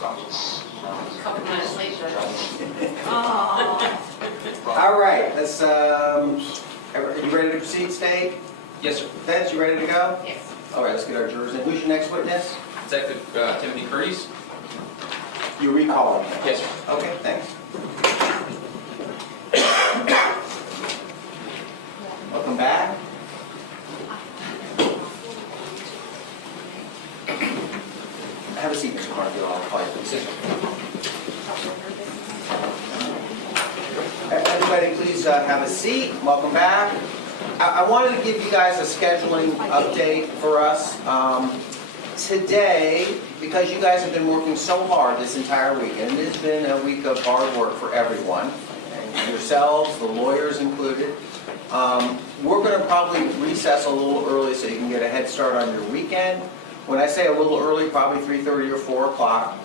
Couple minutes late, Judge. All right, let's, are you ready to proceed, State? Yes, sir. Vince, you ready to go? Yes. All right, let's get our jurors in. Who's your next witness? Detective Timothy Kurdys. You recall him? Yes, sir. Okay, thanks. Welcome back. Have a seat, Mr. Markey. I'll call you, please. Everybody, please have a seat. Welcome back. I wanted to give you guys a scheduling update for us. Today, because you guys have been working so hard this entire weekend, it's been a week of hard work for everyone, and yourselves, the lawyers included. We're going to probably recess a little early so you can get a head start on your weekend. When I say a little early, probably 3:30 or 4 o'clock.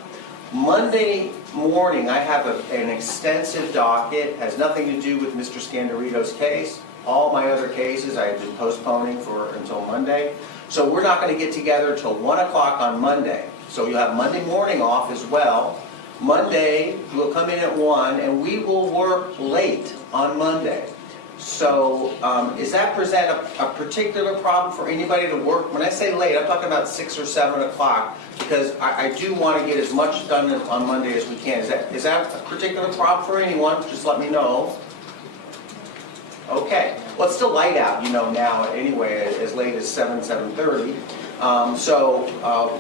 Monday morning, I have an extensive docket. Has nothing to do with Mr. Scandirito's case. All my other cases I have been postponing until Monday. So we're not going to get together till 1 o'clock on Monday. So you'll have Monday morning off as well. Monday, we'll come in at 1, and we will work late on Monday. So does that present a particular problem for anybody to work? When I say late, I'm talking about 6 or 7 o'clock, because I do want to get as much done on Monday as we can. Is that a particular problem for anyone? Just let me know. Okay. Well, it's still light out, you know, now anyway, as late as 7:30. So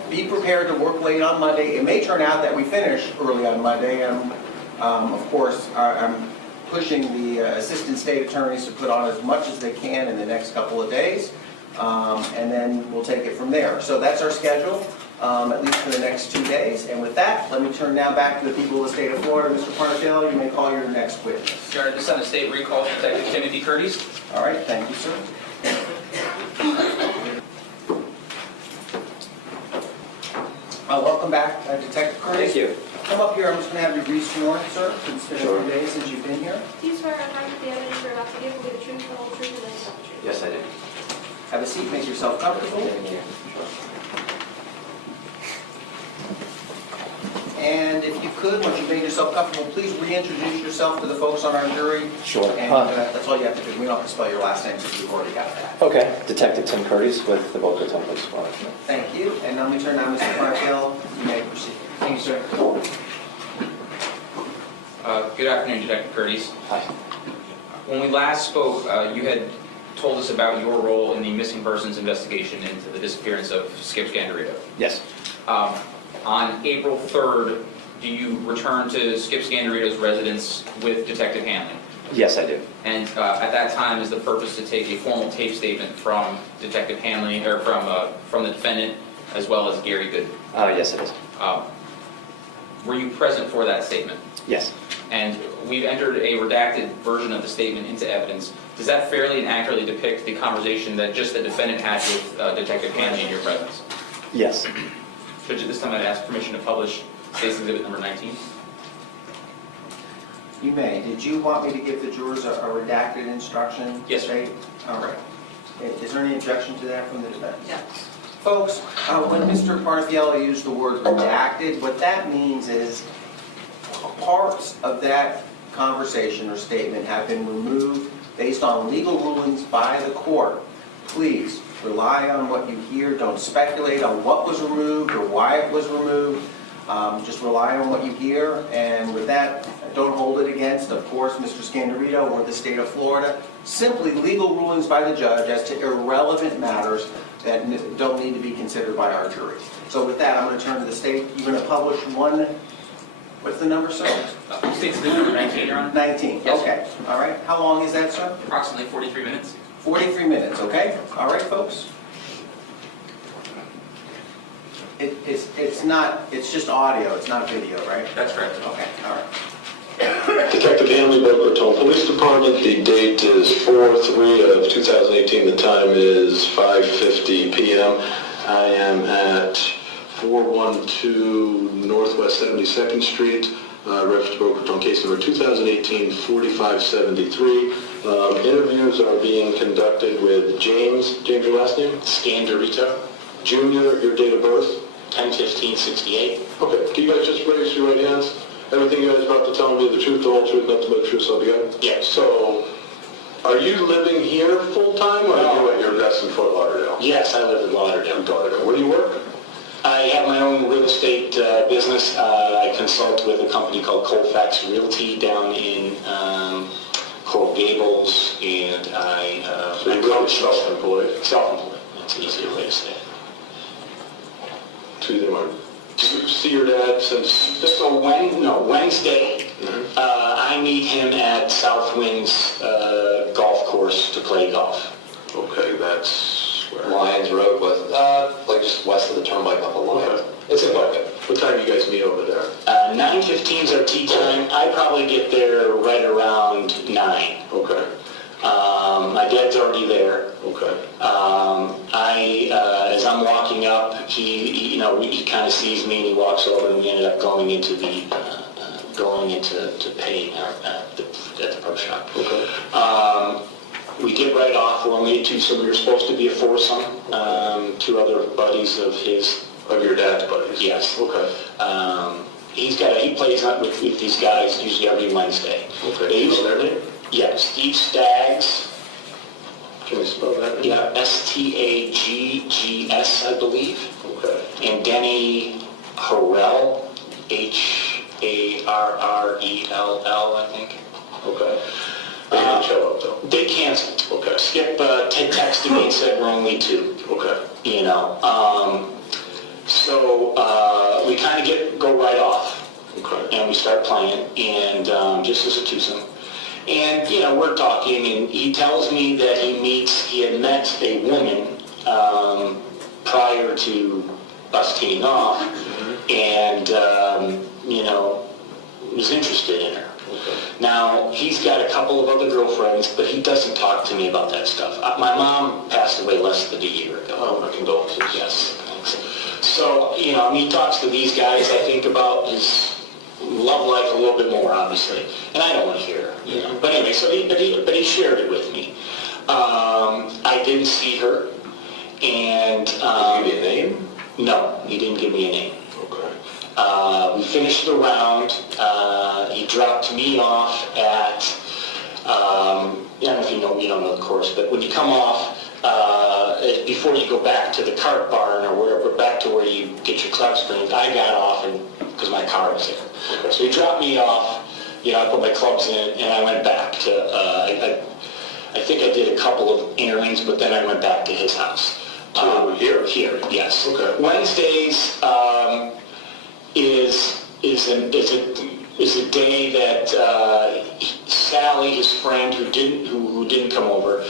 be prepared to work late on Monday. It may turn out that we finish early on Monday. And of course, I'm pushing the assistant state attorneys to put on as much as they can in the next couple of days, and then we'll take it from there. So that's our schedule, at least for the next 2 days. And with that, let me turn now back to the people of the state of Florida. Mr. Parnatello, you may call your next witness. Your Honor, this on the state recall Detective Timothy Kurdys. All right, thank you, sir. Welcome back, Detective Kurdys. Thank you. Come up here. I'm just going to have you re-sworn, sir. It's been a Sure. few days since you've been here. Do you swear or affirm that the evidence you're about to give will be the truth, the whole truth, and nothing but the truth? Yes, I do. Have a seat. Make yourself comfortable. And if you could, once you've made yourself comfortable, please reintroduce yourself to the folks on our jury. Sure. And that's all you have to do. We don't have to spell your last name since we've already got that. Okay, Detective Tim Kurdys with the Boca Raton Police Department. Thank you. And let me turn now, Mr. Parnatello. You may proceed. Thank you, sir. Good afternoon, Detective Kurdys. Hi. When we last spoke, you had told us about your role in the missing persons investigation into the disappearance of Skip Scandirito. Yes. On April 3rd, do you return to Skip Scandirito's residence with Detective Hanley? Yes, I do. And at that time, is the purpose to take a formal tape statement from Detective Hanley, or from the defendant, as well as Gary Good? Yes, it is. Were you present for that statement? Yes. And we've entered a redacted version of the statement into evidence. Does that fairly and accurately depict the conversation that just the defendant had with Detective Hanley in your presence? Yes. Judge, at this time I'd ask permission to publish State's Exhibit number 19. You may. Did you want me to give the jurors a redacted instruction? Yes, sir. State? All right. Is there any objection to that from the defense? No. Folks, when Mr. Parnatello used the word redacted, what that means is parts of that conversation or statement have been removed based on legal rulings by the court. Please rely on what you hear. Don't speculate on what was removed or why it was removed. Just rely on what you hear. And with that, don't hold it against, of course, Mr. Scandirito or the state of Florida. Simply legal rulings by the judge as to irrelevant matters that don't need to be considered by our jury. So with that, I'm going to turn to the state. You're going to publish one. What's the number, sir? State's Exhibit number 19, Your Honor. 19. Yes. Okay. All right. How long is that, sir? Approximately 43 minutes. 43 minutes. Okay. All right, folks. It's not. It's just audio. It's not video, right? That's correct. Okay. All right. Detective Hanley, Boca Raton Police Department. The date is 4/3/2018. The time is 5:50 p.m. I am at 412 Northwest 72nd Street, reference to Boca Raton case number 2018-4573. Interviews are being conducted with James, your last name? Scandirito. Junior, your date of birth? 10/15/68. Okay, can you guys just raise your right hands? Everything you guys are about to tell me, the truth, the whole truth, nothing but the truth, so be it? Yes. So, are you living here full-time, or are you at your desk in Fort Lauderdale? Yes, I live in Lauderdale. Where do you work? I have my own real estate business. I consult with a company called Colfax Realty down in Coral Gables, and So you're really self-employed? Self-employed. That's an easier way to say it. Tuesday morning. Do you see your dad since... So Wednesday, I meet him at Southwind's golf course to play golf. Okay, that's where? Lyons Road was, like just west of the turnpike off of Lyons. Okay. It's in Bucket. What time do you guys meet over there? 9:15 is our tee time. I probably get there right around 9. Okay, My dad's already there. okay. As I'm walking up, he kind of sees me and he walks over, and we ended up going into to pay at the pro shop. Okay. We get right off. We're only 2, so we were supposed to be a foursome. 2 other buddies of his. Of your dad's buddies? Yes. Okay. He plays with these guys usually every Wednesday. Okay. They Do you usually, know their name? yeah, Steve Staggs. Can you spell that? Yeah, Staggs, I believe. Okay. And Denny Harrell, Harrell, I think. Okay. They didn't show up though? They canceled. Okay. Skip texted me and said we're only 2. Okay. So we kind of go right off. Okay. And we start playing, and just as a twosome. And, we're talking, and he tells me that he had met a woman prior to us teeing off, and, was interested in her. Okay. Now, he's got a couple of other girlfriends, but he doesn't talk to me about that stuff. My mom passed away less than a year ago. Oh, my condolences. Yes, thanks. So, he talks to these guys, I think, about his love life a little bit more, obviously. And I don't want to hear, But anyway, but he shared it with me. I didn't see her, and... Did he give you a name? No, he didn't give me a name. Okay. We finished the round. He dropped me off at, I don't know if you don't know the course, but when you come off, before you go back to the cart barn or wherever, back to where you get your clutch springs, I got off because my car was there. Okay. So he dropped me off, I put my clubs in, and I went back to, I think I did a couple of errands, but then I went back to his house. Here? Here, yes. Okay. Wednesdays is a day that Sally, his friend who didn't come over,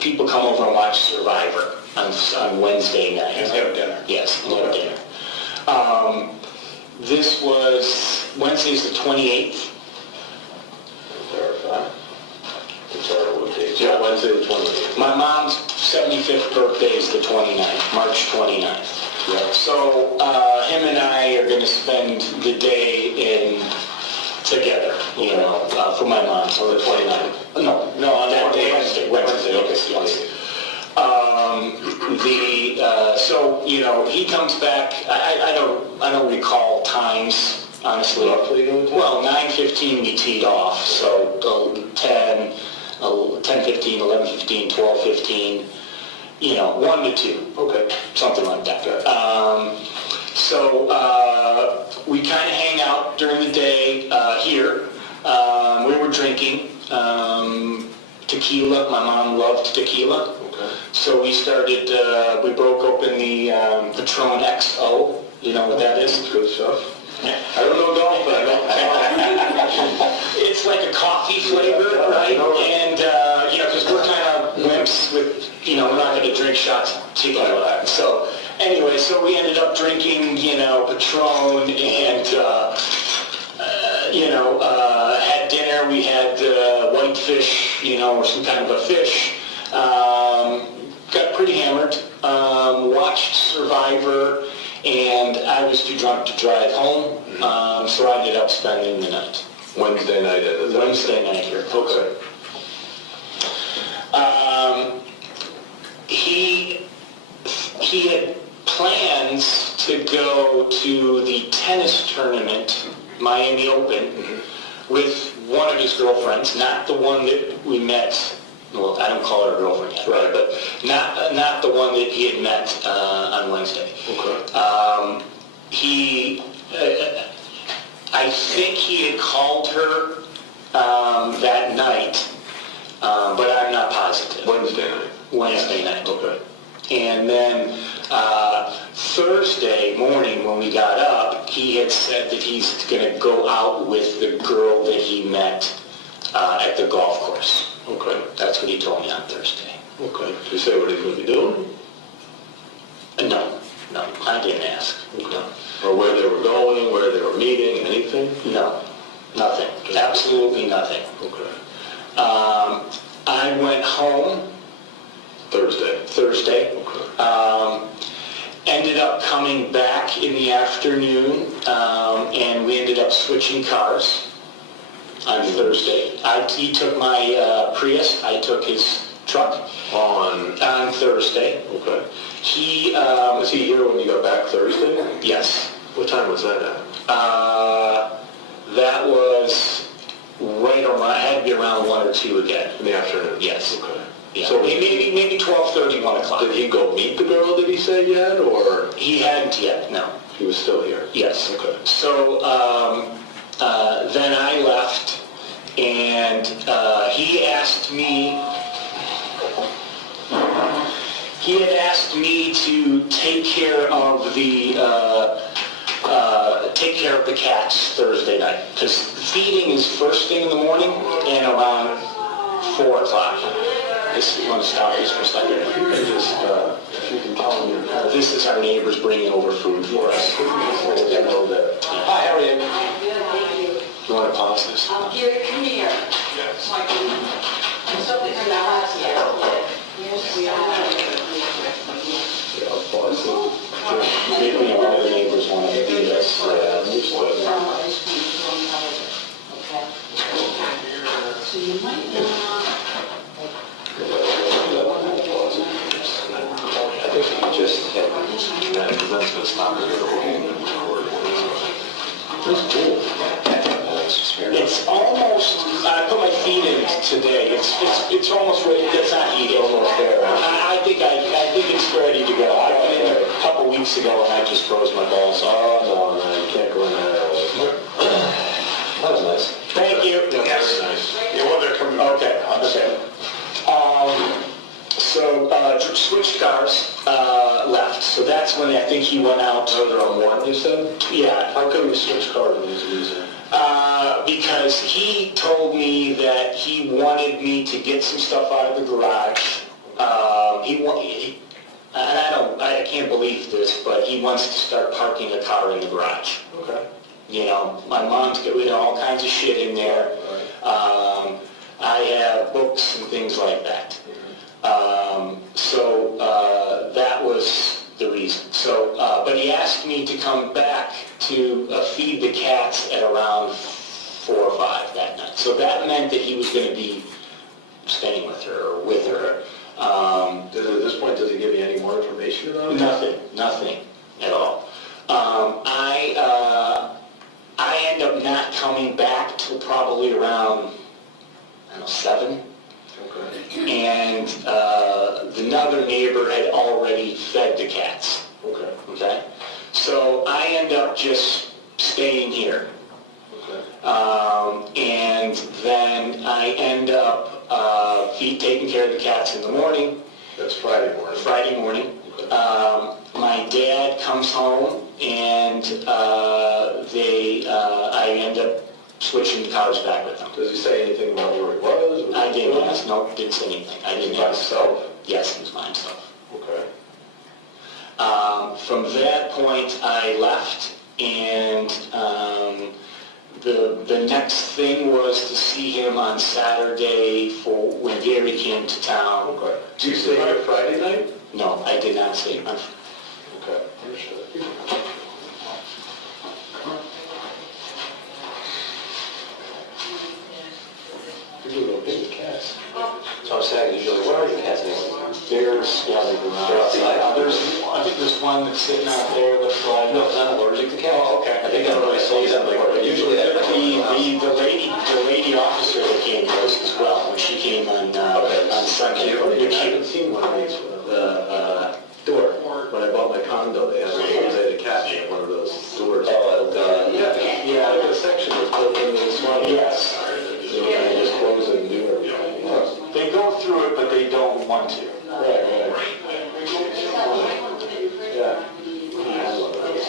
people come over and watch Survivor on Wednesday night. And have dinner. Yes, and have dinner. This was Wednesday's the 28th. Verify. Sorry, what date? Yeah, Wednesday the 28th. My mom's 75th birthday is the 29th, March 29th. Yeah. So him and I are going to spend the day together, for my mom. On the 29th? No, on that day, Wednesday, Okay, yes. So he comes back. I don't recall times, honestly. Roughly, you know, Well, 9:15 we teed off, so 10:15, 11:15, 12:15. 1 to 2. Okay. Something like that. Okay. So we kind of hang out during the day here. We were drinking tequila. My mom loved tequila. Okay. So we broke open the Patron XO. You know what that is? Good stuff. I don't know golf, but I know. It's like a coffee flavor, right? And, because we're kind of wimps with, we're not going to drink shots of tequila. So, anyway, so we ended up drinking, Patron and, had dinner. We had whitefish, or some kind of a fish. Got pretty hammered. Watched Survivor. And I was too drunk to drive home, so I ended up spending the night. Wednesday night at the Wednesday night here. Okay. He had plans to go to the tennis tournament, Miami Open, with one of his girlfriends, not the one that we met. Well, I don't call her a girlfriend yet, Right. but not the one that he had met on Wednesday. Okay. I think he had called her that night, but I'm not positive. Wednesday night. Okay. And then Thursday morning when we got up, he had said that he's going to go out with the girl that he met at the golf course. Okay. That's what he told me on Thursday. Okay. Did you say what he's going to be doing? No, I didn't ask. Okay. Or where they were going, where they were meeting, anything? No, nothing. Absolutely nothing. Okay. I went home Thursday. Okay. Ended up coming back in the afternoon, and we ended up switching cars on Thursday. He took my Prius, I took his truck On Thursday. Okay. Was he here when you got back Thursday? Yes. What time was that at? That was right around, it had to be around 1 or 2 again. In the afternoon? Yes. Okay. Yeah. So Maybe 12:30, 1 o'clock. did he go meet the girl, did he say yet, or He hadn't yet, no. he was still here? Yes. Okay. So then I left, and he had asked me to take care of the cats Thursday night, because feeding is first thing in the morning and around 4 o'clock. You want to stop this for a second? If you can tell him This is our neighbors bringing over food for us. Hi, how are you? You want to pause this? Gary, come here. Something from the house here. Yes, we are. All the neighbors want to feed us. So you might want I think he just hit that, because that's going to stop it. That's cool. It's almost, I put my feet in today, it's almost ready, it's not heated. Almost there. I think it's ready to go. I went in a couple weeks ago and I just froze my balls off. Oh, no, you can't go in there. That was nice. Thank you. Yes. Yes. Nice. Yeah, well, they're coming. Okay. So switched cars, left. So that's when I think he went out. Oh, they're on one, you said? Yeah. How come you switched cars when you was using? Because he told me that he wanted me to get some stuff out of the garage. I can't believe this, but he wants to start parking a car in the garage. Okay. You know, my mom's got rid of all kinds of shit in there. I have books and things like that. So that was the reason. So, but he asked me to come back to feed the cats at around 4 or 5 that night. So that meant that he was going to be staying with her or with her. At this point, does he give you any more information about it? Nothing at all. I end up not coming back till probably around, 7. Okay. And another neighbor had already fed the cats. Okay? So I end up just staying here. Okay. And then I end up taking care of the cats in the morning. That's Friday morning. Friday morning. Okay. My dad comes home and I end up switching the cars back with him. Does he say anything about where he was? I didn't ask, no, didn't say anything. I didn't ask. Himself? Yes, it was by himself. Okay. From that point, I left, and the next thing was to see him on Saturday for when Gary came to town. Okay. Did you stay here Friday night? No, I did not stay. Okay. Understood. You're going to pick the cats. So I'm saying, usually, where are your cats anyway? They're scattered around. They're outside. I think there's one that's sitting out there, the flag. No, I'm not allergic to cats. Oh, okay. I think I already saw something, but usually I The lady officer that came was as well, when she came on Sunday. I haven't seen one of these. Door. When I bought my condo, they had a cat in one of those doors. Yeah, like a section that's built into the small. Yes. You can just close it and do everything. They go through it, but they don't want to. Right. Yeah. I love those.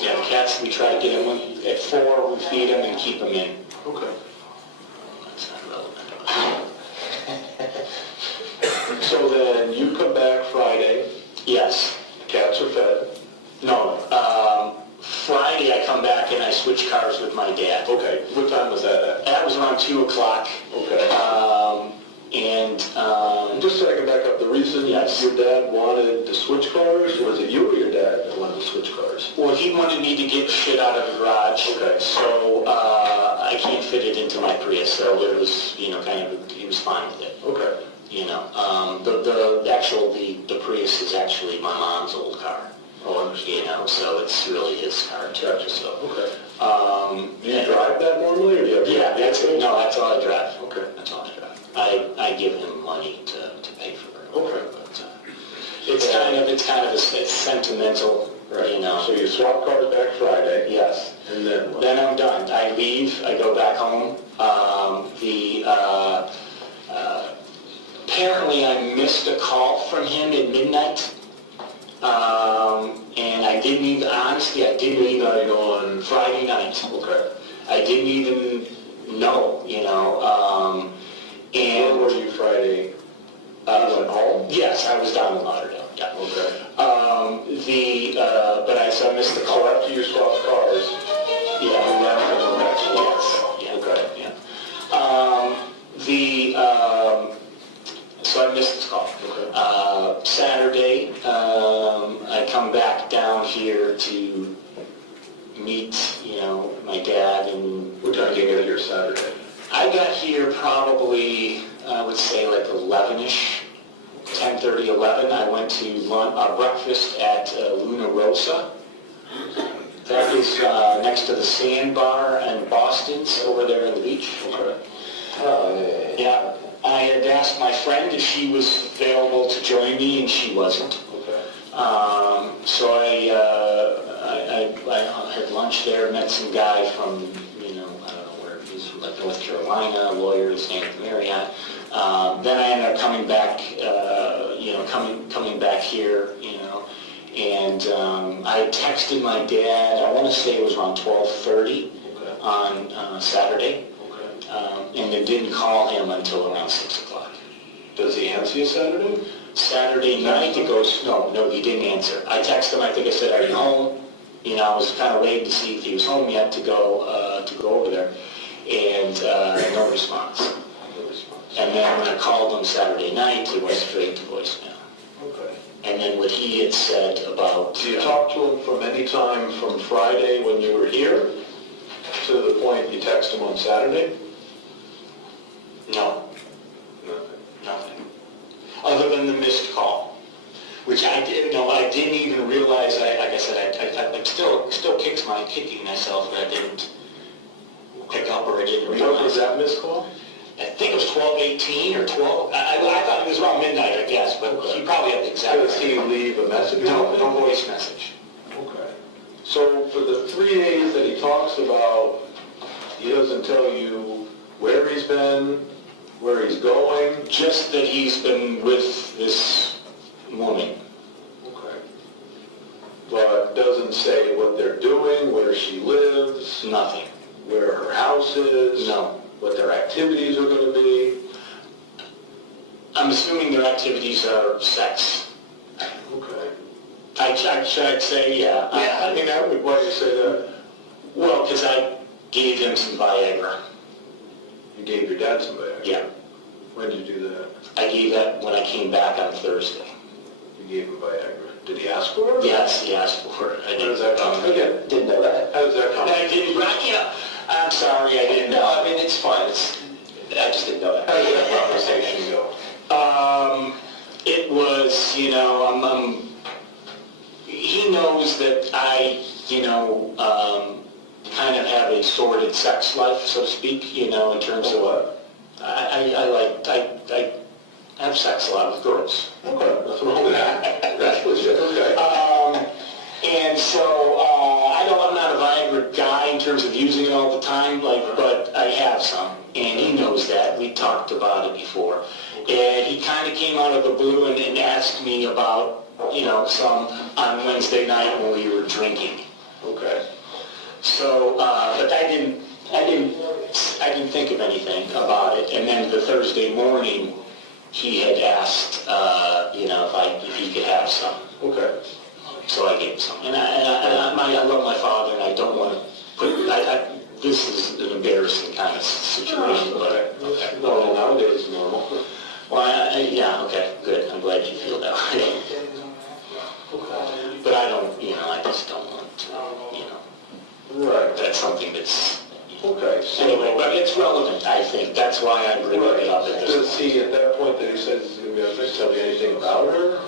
Yeah, cats, we try to get them at 4, we feed them and keep them in. Okay. That's not relevant. So then you come back Friday, Yes. cats are fed. No, Friday I come back and I switch cars with my dad. Okay, what time was that at? That was around 2 o'clock. Okay. Just so I can back up, the reason Yes. your dad wanted to switch cars, was it you or your dad that wanted to switch cars? Well, he wanted me to get shit out of the garage. Okay. So I can't fit it into my Prius, so it was, he was fine with it. Okay. The Prius is actually my mom's old car. Oh, I understand. So it's really his car too. Gotcha. So, Do you drive that normally, or do you have? yeah, that's all I drive. Okay. That's all I drive. I give him money to pay for it. Okay. But, it's kind of it's sentimental, So you swap cars back Friday? Yes. And then what? Then I'm done. I leave, I go back home. Apparently I missed a call from him at midnight. And I didn't even Midnight on Friday night. Okay. I didn't even know, Where and were you Friday? You went home? yes, I was down in Lauderdale, yeah. Okay. But I missed the So call. after you swapped cars, you Yeah. left and went back to work? Yes, yeah. Okay. Yeah. So I missed this call. Okay. Saturday, I come back down here to meet, my dad, and What time did you get here Saturday? I got here probably, I would say like 11-ish, 10:30, 11. I went to breakfast at Luna Rosa. That is next to the Sandbar and Boston's over there in the beach. Okay. Yeah, I had asked my friend if she was available to join me, and she wasn't. Okay. So I had lunch there, met some guy from, I don't know where, he's from like North Carolina, a lawyer, his name is Marriott. Then I ended up coming back, coming back here, and I texted my dad, I want to say it was around 12:30 on Saturday. And then didn't call him until around 6 o'clock. Does he answer you Saturday? Saturday night, it goes, no, he didn't answer. I texted him, I think I said, "Are you home?" I was kind of waiting to see if he was home yet to go over there. And no response. No response. And then when I called him Saturday night, it went straight to voicemail. Okay. And then what he had said about... Do you talk to him from any time from Friday when you were here to the point you text him on Saturday? No, Nothing. nothing. Other than the missed call, which I didn't even realize. Like I said, I still kicking myself that I didn't pick up or I didn't What was realize. that missed call? I think it was 12:18 or 12. I thought it was around midnight, I guess, but he probably had the exact. Does he leave a message? No voice message. Okay. So for the 3 days that he talks about, he doesn't tell you where he's been, where he's going? Just that he's been with this woman. Okay. But doesn't say what they're doing, where she lives, Nothing. where her house is? No. What their activities are going to be? I'm assuming their activities are sex. Okay. I'd say, yeah. Yeah, I mean, I would, why do you say that? Well, because I gave him some Viagra. You gave your dad some Viagra? Yeah. When did you do that? I gave that when I came back on Thursday. You gave him Viagra. Did he ask for it? Yes, he asked for it. I How does that come? Again, Didn't know that. how does that come? I didn't, I'm sorry, I didn't. No, I mean, it's fine. I just didn't know that. How did that conversation go? It was, he knows that I, kind of have a sordid sex life, so to speak, in terms of What? I have sex a lot with girls. Okay, nothing wrong with that. That's legit, okay. And so, I'm not a Viagra guy in terms of using it all the time, but I have some, and he knows that. We talked about it before. And he kind of came out of the blue and asked me about, some on Wednesday night when we were drinking. Okay. So, but I didn't think of anything about it. And then the Thursday morning, he had asked, if he could have some. Okay. So I gave him some. And I love my father, and I don't want to put. This is an embarrassing kind of situation. But Okay. No, nowadays it's normal. well, yeah, okay, good. I'm glad you feel that way. But I don't, I just don't want to, Right. that's something that's. Okay. So Anyway, but it's relevant, I think. That's why I bring it up at this does point. he, at that point that he says he's going to be able to tell you anything about her?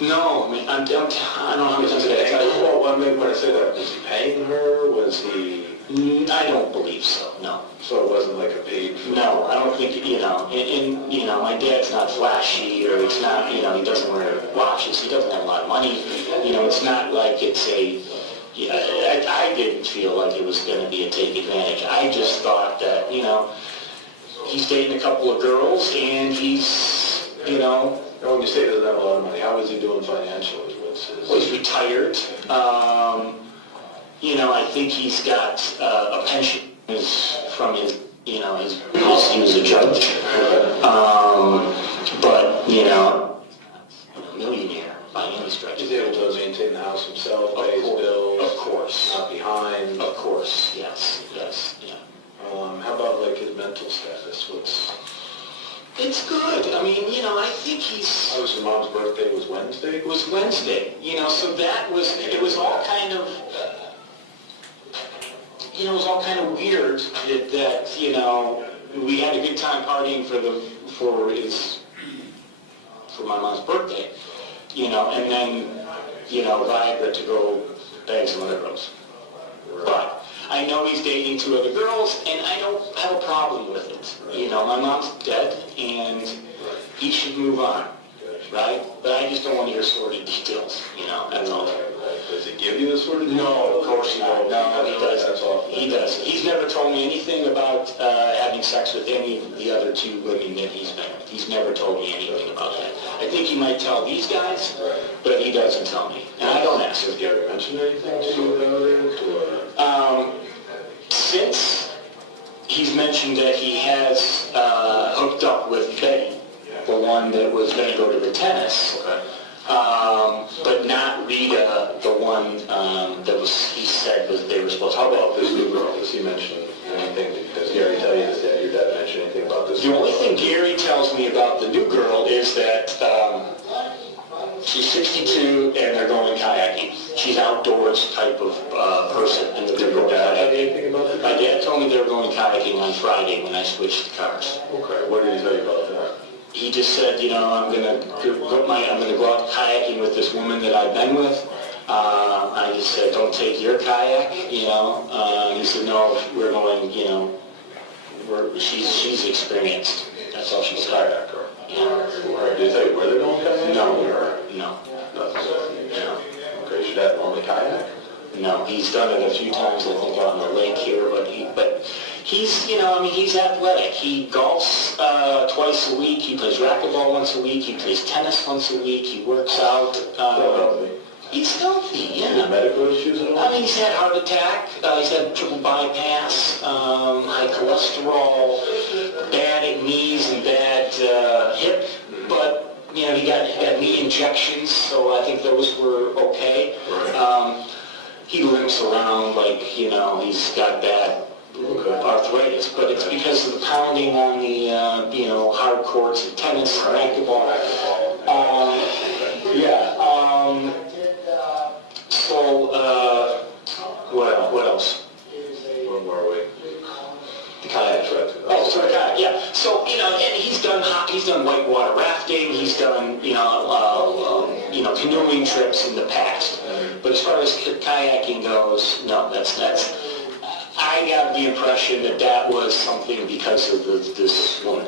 No, I mean, I don't know how many times I gotta tell you. Well, I mean, when I say that, was he paying her? Was he... I don't believe so, no. So it wasn't like a paid... No, I don't think, and my dad's not flashy, or it's not, he doesn't wear watches, he doesn't have a lot of money. It's not like it's a, I didn't feel like it was going to be a take advantage. I just thought that, he's dating a couple of girls, and he's, When you say he doesn't have a lot of money, how is he doing financially? What's his... well, he's retired. I think he's got a pension from his, his house. He was a judge. But, millionaire by any stretch. He's able to maintain the house himself, pay his bills? Of course. Not behind? Of course, yes, yeah. How about like his mental status? It's good. I mean, I think he's... Oh, so Mom's birthday was Wednesday? It was Wednesday, so it was all kind of, it was all kind of weird that we had a good time partying for my mom's birthday, and then, Viagra to go bag some other girls. But I know he's dating 2 other girls, and I don't have a problem with it. My mom's dead, and he should move on, right? But I just don't want to hear sordid details, that's all. Does he give you the sort of... No, of course not. No, he doesn't. That's awful. He doesn't. He's never told me anything about having sex with any of the other 2 women that he's been with. He's never told me anything about that. I think he might tell these guys, but he doesn't tell me. And I don't ask. Has Gary mentioned anything to you about it? Or... Since he's mentioned that he has hooked up with Betty, the one that was going to go to the tennis, but not Rita, the one that he said they were supposed to. How about this new girl? Does he mention anything? Does Gary tell you that your dad mentioned anything about this? The only thing Gary tells me about the new girl is that she's 62 and they're going kayaking. She's outdoors type of person. And Did your dad have anything about that? My dad told me they were going kayaking on Friday when I switched cars. Okay, what did he tell you about that? He just said, I'm gonna go out kayaking with this woman that I've been with. I just said, don't take your kayak, He said, no, we're going, she's experienced. That's all she said. Kayak girl. Did he tell you where they're going kayaking? No. Okay, should that normally kayak? No, he's done it a few times, I think, out on the lake here, but he's, he's athletic. He golfs twice a week, he plays racquetball once a week, he plays tennis once a week, he works out. He's healthy, yeah. Any medical issues at all? I mean, he's had heart attack, he's had triple bypass, high cholesterol, bad knees and bad hip, but he got knee injections, so I think those were okay. He limps around like, he's got bad arthritis, but it's because of the pounding on the, hard courts of tennis and racquetball. What else? Where were we? The kayak. Right. Oh, so the kayak, yeah. So, and he's done whitewater rafting, he's done, canoeing trips in the past. But as far as kayaking goes, no, I got the impression that was something because of this woman.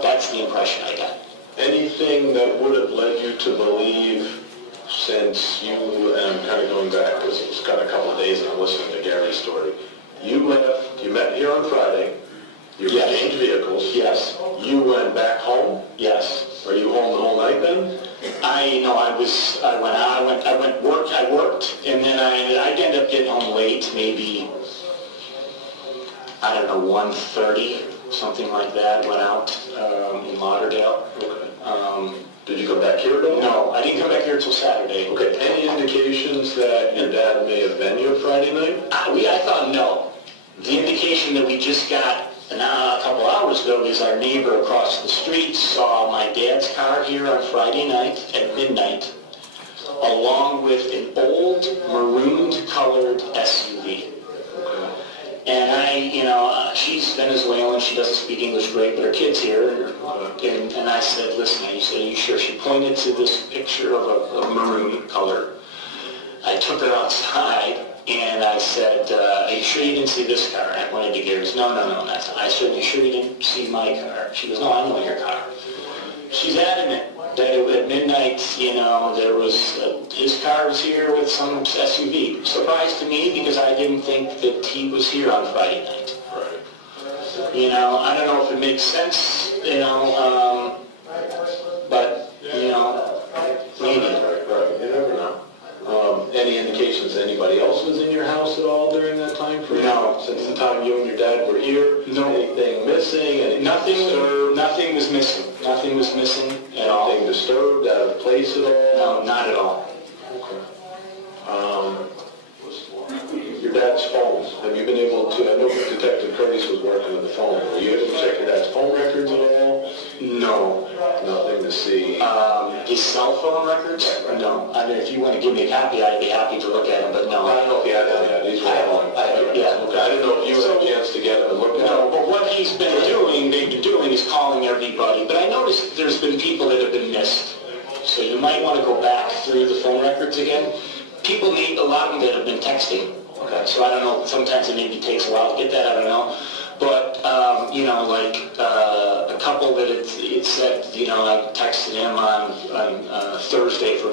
That's the impression I got. Anything that would have led you to believe, since you, and I'm kind of going back because it's got a couple of days and I'm listening to Gary's story, you met here on Friday, you exchanged vehicles. Yes. You went back home? Yes. Are you home the whole night then? I worked, and then I ended up getting home late, maybe, 1:30, something like that, went out in Lauderdale. Okay. Did you come back here at all? No, I didn't come back here until Saturday. Okay, any indications that your dad may have been here Friday night? I thought no. The indication that we just got a couple hours ago is our neighbor across the street saw my dad's car here on Friday night at midnight, along with an old maroon-colored SUV. And she's Venezuelan, she doesn't speak English great, but her kid's here. And I said, listen, are you sure? She pointed to this picture of a maroon color. I took her outside, and I said, are you sure you didn't see this car? I pointed to Gary's. No, that's not. I said, are you sure you didn't see my car? She goes, no, I know your car. She's adamant that at midnight, there was, his car was here with some SUV. Surprise to me, because I didn't think that he was here on Friday night. Right. I don't know if it makes sense, but, maybe. Right, you never know. Any indications anybody else was in your house at all during that time frame? No. Since the time you and your dad were here? No. Anything missing? Nothing was missing. Nothing was missing at all. Anything disturbed, out of place at all? No, not at all. Okay. Your dad's phone, have you been able to, I know Detective Kurdys was working on the phone, were you able to check your dad's phone records at all? No. Nothing to see? His cell phone records? No. I mean, if you want to give me a copy, I'd be happy to look at them, but no. I don't know if he had any of these. Yeah. Okay, I didn't know if you had a chance to get them and look at No, them. but what they've been doing is calling everybody. But I noticed there's been people that have been missed. So you might want to go back through the phone records again. People need, a lot of them that have been texting. Okay. So I don't know, sometimes it maybe takes a while to get that, I don't know. But, a couple that it said, I texted him on Thursday for,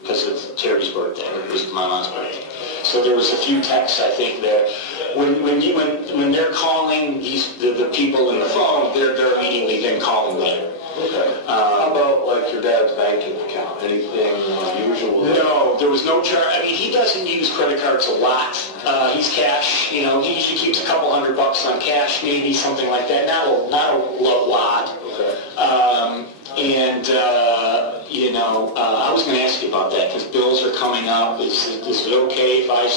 because it's Terry's birthday, it was my mom's birthday. So there was a few texts, I think, there. When they're calling the people in the phone, they're immediately then calling me. Okay. How about like your dad's banking account? Anything unusual? No, there was no charge. I mean, he doesn't use credit cards a lot. He's cash. He usually keeps a couple $100 on cash, maybe something like that. Not a lot. Okay. I was going to ask you about that because bills are coming up. Is it okay if I,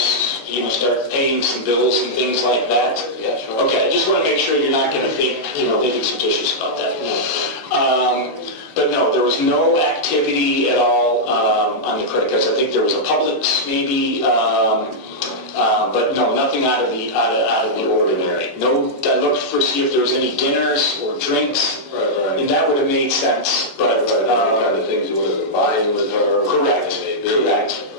start paying some bills and things like that? Yeah, sure. Okay, I just want to make sure you're not going to think, anything suspicious about that. But no, there was no activity at all on the credit cards. I think there was a Publix maybe, but no, nothing out of the ordinary. No, I looked to see if there was any dinners or drinks, Right. and that would have made sense. But Any kind of things you would have been buying with her? correct.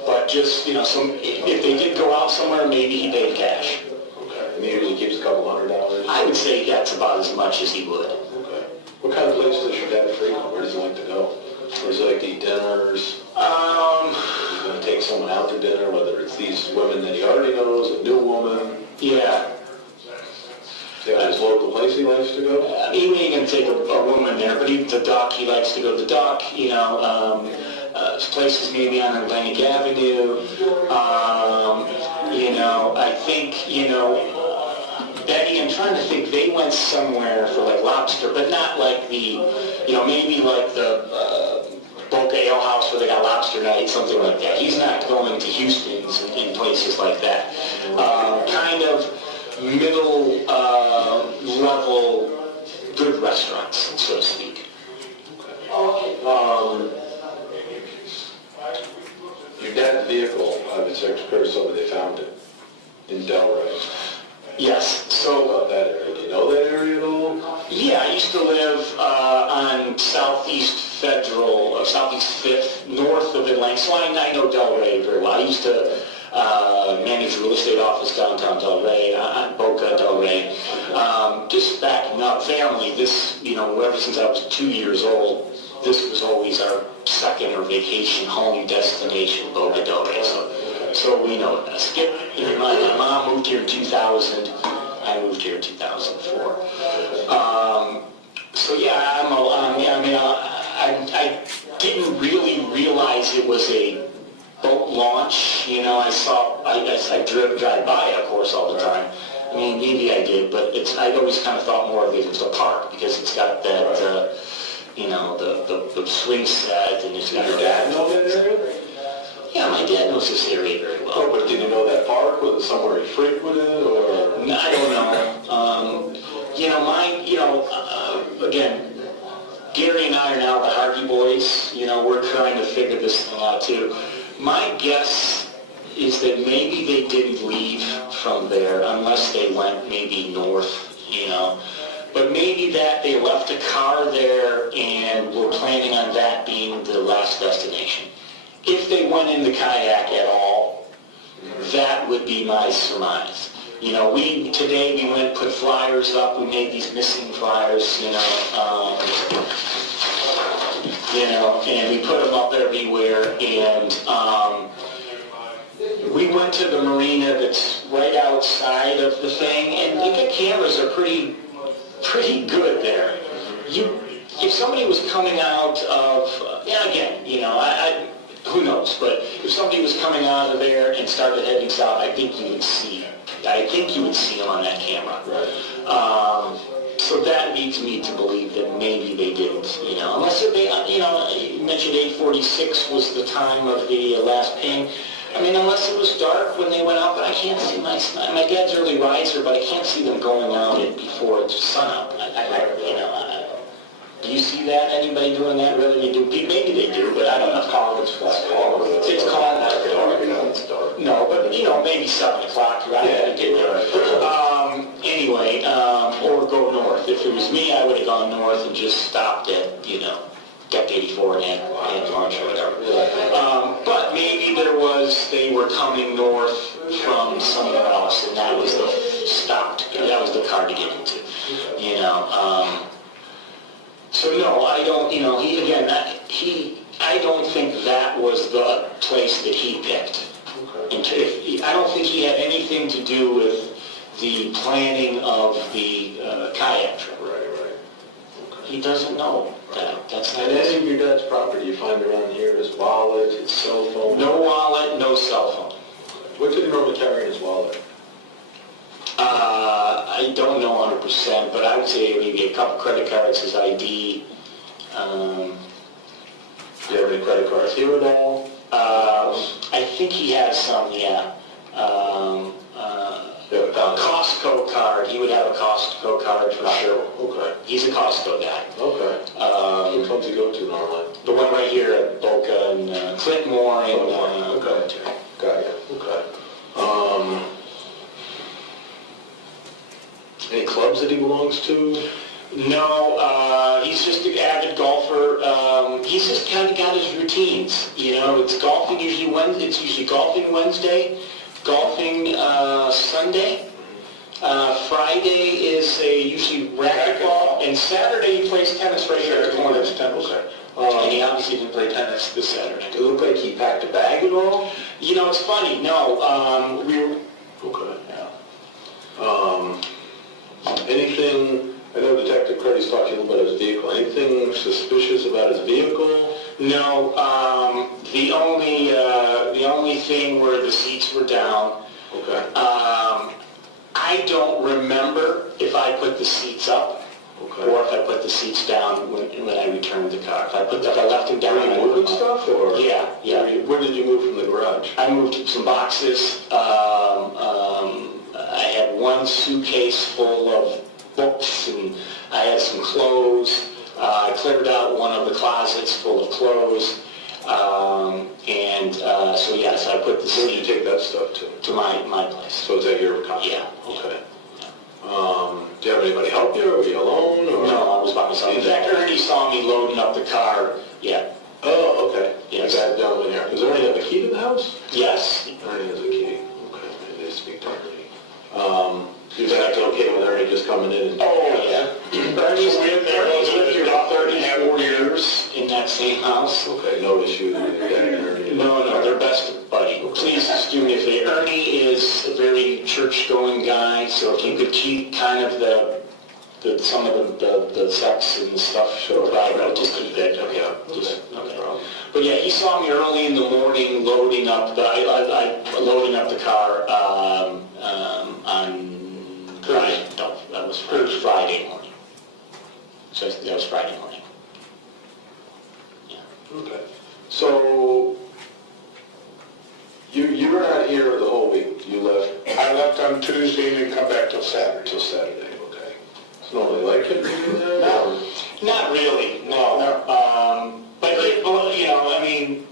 But just if they did go out somewhere, maybe he paid cash. Okay. And he usually keeps a couple $100? I would say that's about as much as he would. Okay. What kind of places does your dad frequent? Where does he like to go? Or does he like to eat dinners? He's going to take someone out to dinner, whether it's these women that he already knows, a new woman. Yeah. Is that his local place he likes to go? He ain't going to take a woman there, but the dock, he likes to go to the dock, places maybe on Atlantic Avenue. I think, Betty, I'm trying to think, they went somewhere for like lobster, but not like the, maybe like the Boca Ale House where they got lobster night, something like that. He's not going to Houston's and places like that. Kind of middle level good restaurants, so to speak. Your dad's vehicle, I've been searching for somebody, they found it in Delray. Yes, So about that area. Do you know that area at all? yeah, used to live on Southeast Federal, Southeast 5th, north of Atlanta, so I know Delray very well. I used to manage a real estate office downtown Delray, on Boca Delray. Just backing up, family, this, ever since I was 2 years old, this was always our second or vacation home destination, Boca Delray. So we know this. My mom moved here in 2000. I moved here in 2004. So yeah, I didn't really realize it was a boat launch. I drive by it, of course, all the time. I mean, maybe I did, but I'd always kind of thought more of it as a park because it's got that, the swing set and it's got. Did your dad know that area? Yeah, my dad knows this area very well. Oh, but did you know that park? Was it somewhere he frequented, or? I don't know. Again, Gary and I are now the Hardy Boys. We're trying to figure this thing out too. My guess is that maybe they didn't leave from there unless they went maybe north, But maybe that they left a car there and were planning on that being the last destination. If they went in the kayak at all, that would be my surmise. Today we went put flyers up. We made these missing flyers, and we put them up everywhere. And we went to the marina that's right outside of the thing, and the cameras are pretty good there. If somebody was coming out of, who knows? But if somebody was coming out of there and started heading south, I think you would see them on that camera. Right. So that leads me to believe that maybe they didn't, unless they, you mentioned 8:46 was the time of the last ping. I mean, unless it was dark when they went out, but I can't see my dad's early riser, but I can't see them going out before it's sunup. Do you see that? Anybody doing that? Really? They do? Maybe they do, but I don't know. It's calm. It's dark. No, but maybe 7 o'clock, right? Anyway, or go north. If it was me, I would have gone north and just stopped at, Deck 84 and lunch or whatever. But maybe they were coming north from somewhere else, and that was the car to get into, So no, I don't, I don't think that was the place that he picked. I don't think he had anything to do with the planning of the kayak trip. Right. He doesn't know that. That's not And any of your dad's property you find around here, his wallet, his cell phone? No wallet, no cell phone. What did he normally carry in his wallet? I don't know 100%, but I would say maybe a couple credit cards, his ID. Do you have any credit cards here at all? I think he has some, yeah. A Costco card. He would have a Costco card for sure. Okay. He's a Costco guy. Okay. Which ones do you go to normally? The one right here at Boca and Clintmore and Okay. Got you. Okay. Any clubs that he belongs to? No, he's just an avid golfer. He's just kind of got his routines. It's golfing usually Wednesday. It's usually golfing Wednesday, golfing Sunday. Friday is usually racquetball, and Saturday he plays tennis right here at the corner. Okay. And he obviously didn't play tennis this Saturday. Does it look like he packed a bag at all? It's funny. No, we were. Okay. Yeah. Anything? I know Detective Kurdys talked to you a little bit about his vehicle. Anything suspicious about his vehicle? No. The only thing where the seats were down. Okay. I don't remember if I put the seats up or if I put the seats down when I returned the car. If I left them down. Were you moving stuff, or? Yeah. Where did you move from the garage? I moved some boxes. I had one suitcase full of books, and I had some clothes. I cleared out one of the closets full of clothes. So yes, I put the Where did you seat take that stuff to? to my place. So it's at your condo? Yeah. Okay. you have anybody help you, or were you alone, or? No, I was by myself. In fact, Ernie saw me loading up the car. Yeah. Oh, okay. Yes. That gentleman here. Does Ernie have a key to the house? Yes. Ernie has a key. Okay, maybe I speak to Ernie. Is that okay with Ernie just coming in? Oh, yeah. Ernie's lived here about 34 years in that same house. Okay, no issue with that, Ernie? No, they're best buddy. Please do me a favor. Ernie is a very church-going guy, so if you could keep kind of some of the sex and stuff private, just keep that. Okay. Okay. But yeah, he saw me early in the morning loading up loading up the car on Friday. No, that was Friday morning. So that was Friday morning. Yeah. Okay. So, you were not here the whole week? You left? I left on Tuesday and didn't come back till Saturday. Till Saturday, okay. It's normally like it for you then? No, not really, no. But, I mean,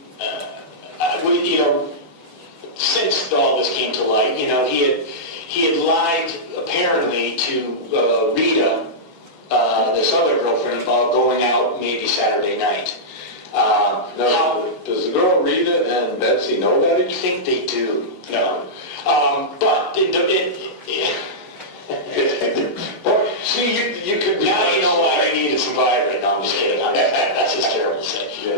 since all this came to light, he had lied apparently to Rita, this other girlfriend, about going out maybe Saturday night. Now, does the girl Rita and Betsy know about I each think they do, no. But See, you could... now you know why I needed some Viagra. No, I'm just kidding. That's just terrible to say. Yeah.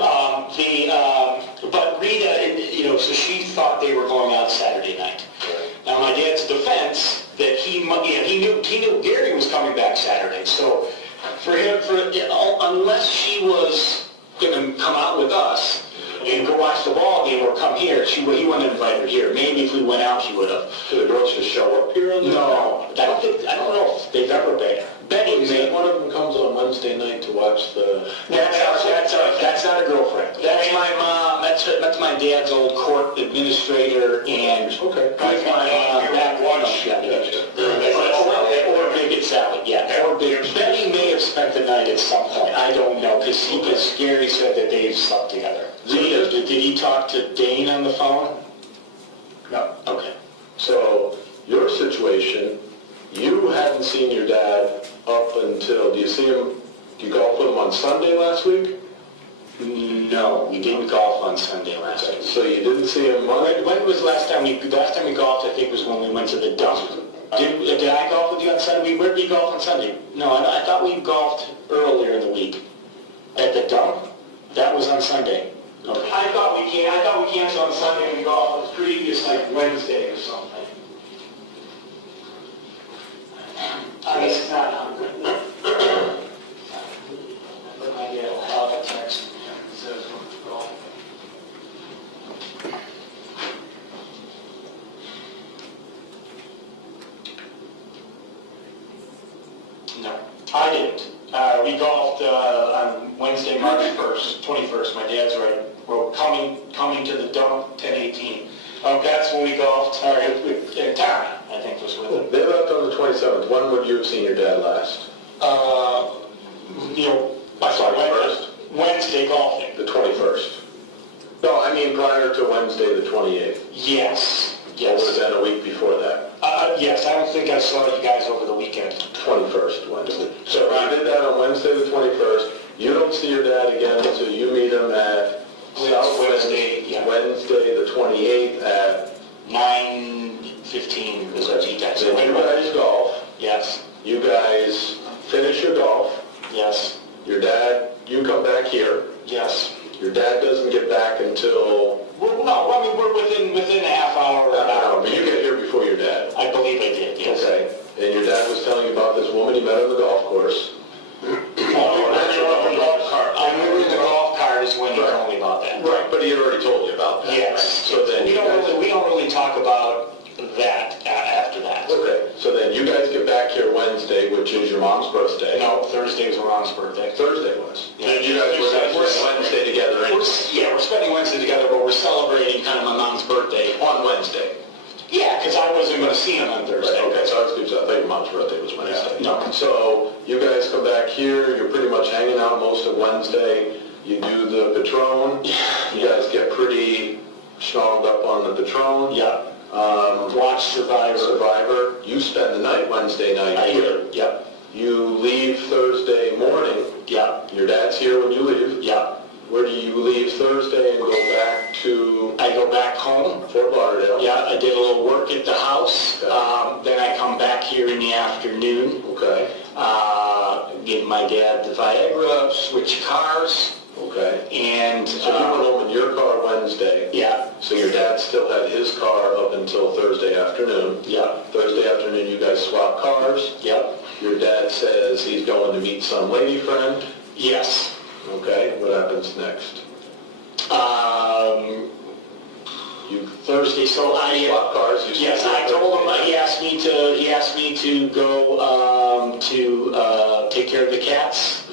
But Rita, so she thought they were going out Saturday night. Now, my dad's defense that he knew Gary was coming back Saturday. So for him, unless she was going to come out with us and go watch the ball game or come here, he wouldn't invite her here. Maybe if we went out, she would have. So the girls just show up here on the... No, I don't know if they've ever been. Betty may. One of them comes on Wednesday night to watch the... That's not a girlfriend. That's my mom. That's my dad's old court administrator, and Okay. that's my mom. That one, or Bigot Sally, yeah. Or Bigot. Betty may have spent the night at some point. I don't know, because Gary said that they've slept together. Did he talk to Dane on the phone? No. Okay. So, your situation, you hadn't seen your dad up until... Do you golf with him on Sunday last week? No, we didn't golf on Sunday last week. So you didn't see him Monday? When was the last time we golfed? I think was when we went to the dump. Did I golf with you on Sunday? Where did we golf on Sunday? No, I thought we golfed earlier in the week. At the dump? That was on Sunday. Okay. I thought we canceled on Sunday and we golfed the previous, like Wednesday or something. I guess it's not on. But my dad will have a text. No, I didn't. We golfed on Wednesday, March 1st, 21st. My dad's right. We're coming to the dump, 10:18. That's when we golfed. Tommy, I think, was with it. They left on the 27th. When would you have seen your dad last? Wednesday golfing. The 21st. No, I mean prior to Wednesday the 28th. Yes. Or was that a week before that? Yes, I don't think I saw you guys over the weekend. 21st, Wednesday. So you did that on Wednesday the 21st. You don't see your dad again until you meet him at Wednesday, yeah. Wednesday the 28th at 9:15 is what he got. So you guys golf. Yes. You guys finish your golf. Yes. Your dad, you come back here. Yes. Your dad doesn't get back until... We're within a half hour or an hour. But you get here before your dad. I believe I did, yes. Okay. And your dad was telling you about this woman he met on the golf course. I remember the golf cart is when he told me about that. Right, but he had already told you about that. Yes. So then we don't really talk about that after that. Okay, so then you guys get back here Wednesday, which is your mom's birthday. No, Thursday was my mom's birthday. Thursday was. Yeah. And you guys were Wednesday together. We're spending Wednesday together, but we're celebrating kind of my mom's birthday On Wednesday. Yeah, because I wasn't going to see him on Thursday. Right, okay, so I was confused. I thought your mom's birthday was Wednesday. Yeah, no. So you guys come back here, you're pretty much hanging out most of Wednesday. You do the Patron. You guys get pretty snarled up on the Patron. Yeah. Watch Survivor. You spend the night Wednesday night here. Yep. You leave Thursday morning. Yep, Your dad's here when you leave. yep. Where do you leave Thursday and go back to I go back home. Fort Lauderdale? Yeah, I did a little work at the house. Okay. Then I come back here in the afternoon. Okay, Give my dad the Viagra, switch cars, okay. and So you went home in your car Wednesday. yeah, So your dad still had his car up until Thursday afternoon. yeah, Thursday afternoon, you guys swap cars. yep, Your dad says he's going to meet some lady friend. yes. Okay, what happens next? You Thursday, so swap cars. You yes, swap I told him, Thursday. he asked me to go, to take care of the cats,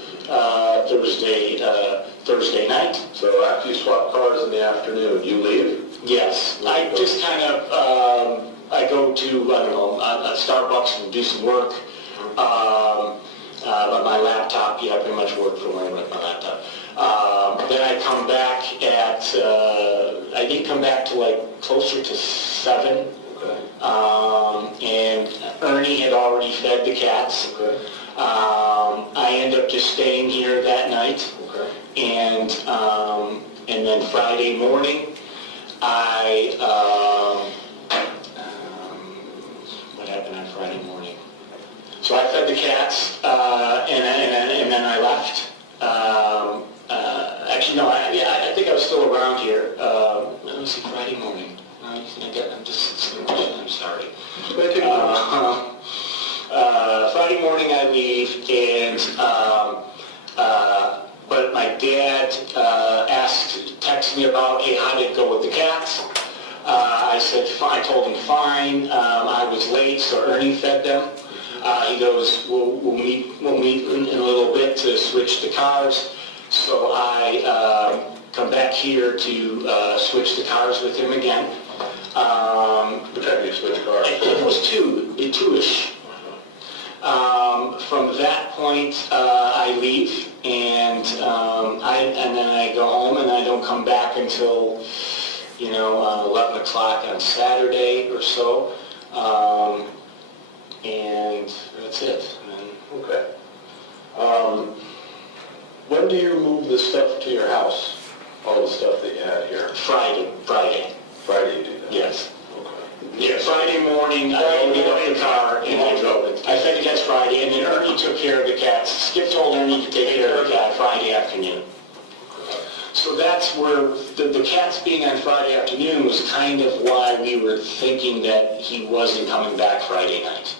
Thursday night. So after you swap cars in the afternoon, you leave? Yes, I just kind of, I go to, I don't know, Starbucks and do some work. But my laptop, yeah, I pretty much work from home with my laptop. Then I come back at, I did come back to like closer to 7. Okay. And Ernie had already fed the cats. Okay. I end up just staying here that night. Okay. And then Friday morning, what happened on Friday morning? So I fed the cats, and then I left. Actually, no, I think I was still around here. Let me see, Friday morning. I'm sorry. Friday morning I leave, and but my dad texted me about, hey, how did it go with the cats? I said, fine. I told him fine. I was late, so Ernie fed them. He goes, we'll meet in a little bit to switch the cars. So I come back here to switch the cars with him again. What time do you switch cars? It was 2-ish. From that point, I leave, and then I go home, and I don't come back until 11 o'clock on Saturday or so. And that's it. Okay. When do you move the stuff to your house? All the stuff that you had here? Friday. Friday you do that? Yes. Okay. Yeah, Friday morning, I opened up the car and I drove it. I fed the cats Friday, and then Ernie took care of the cats. Skip told Ernie to take care of the cat Friday afternoon. So that's where the cats being on Friday afternoon was kind of why we were thinking that he wasn't coming back Friday night.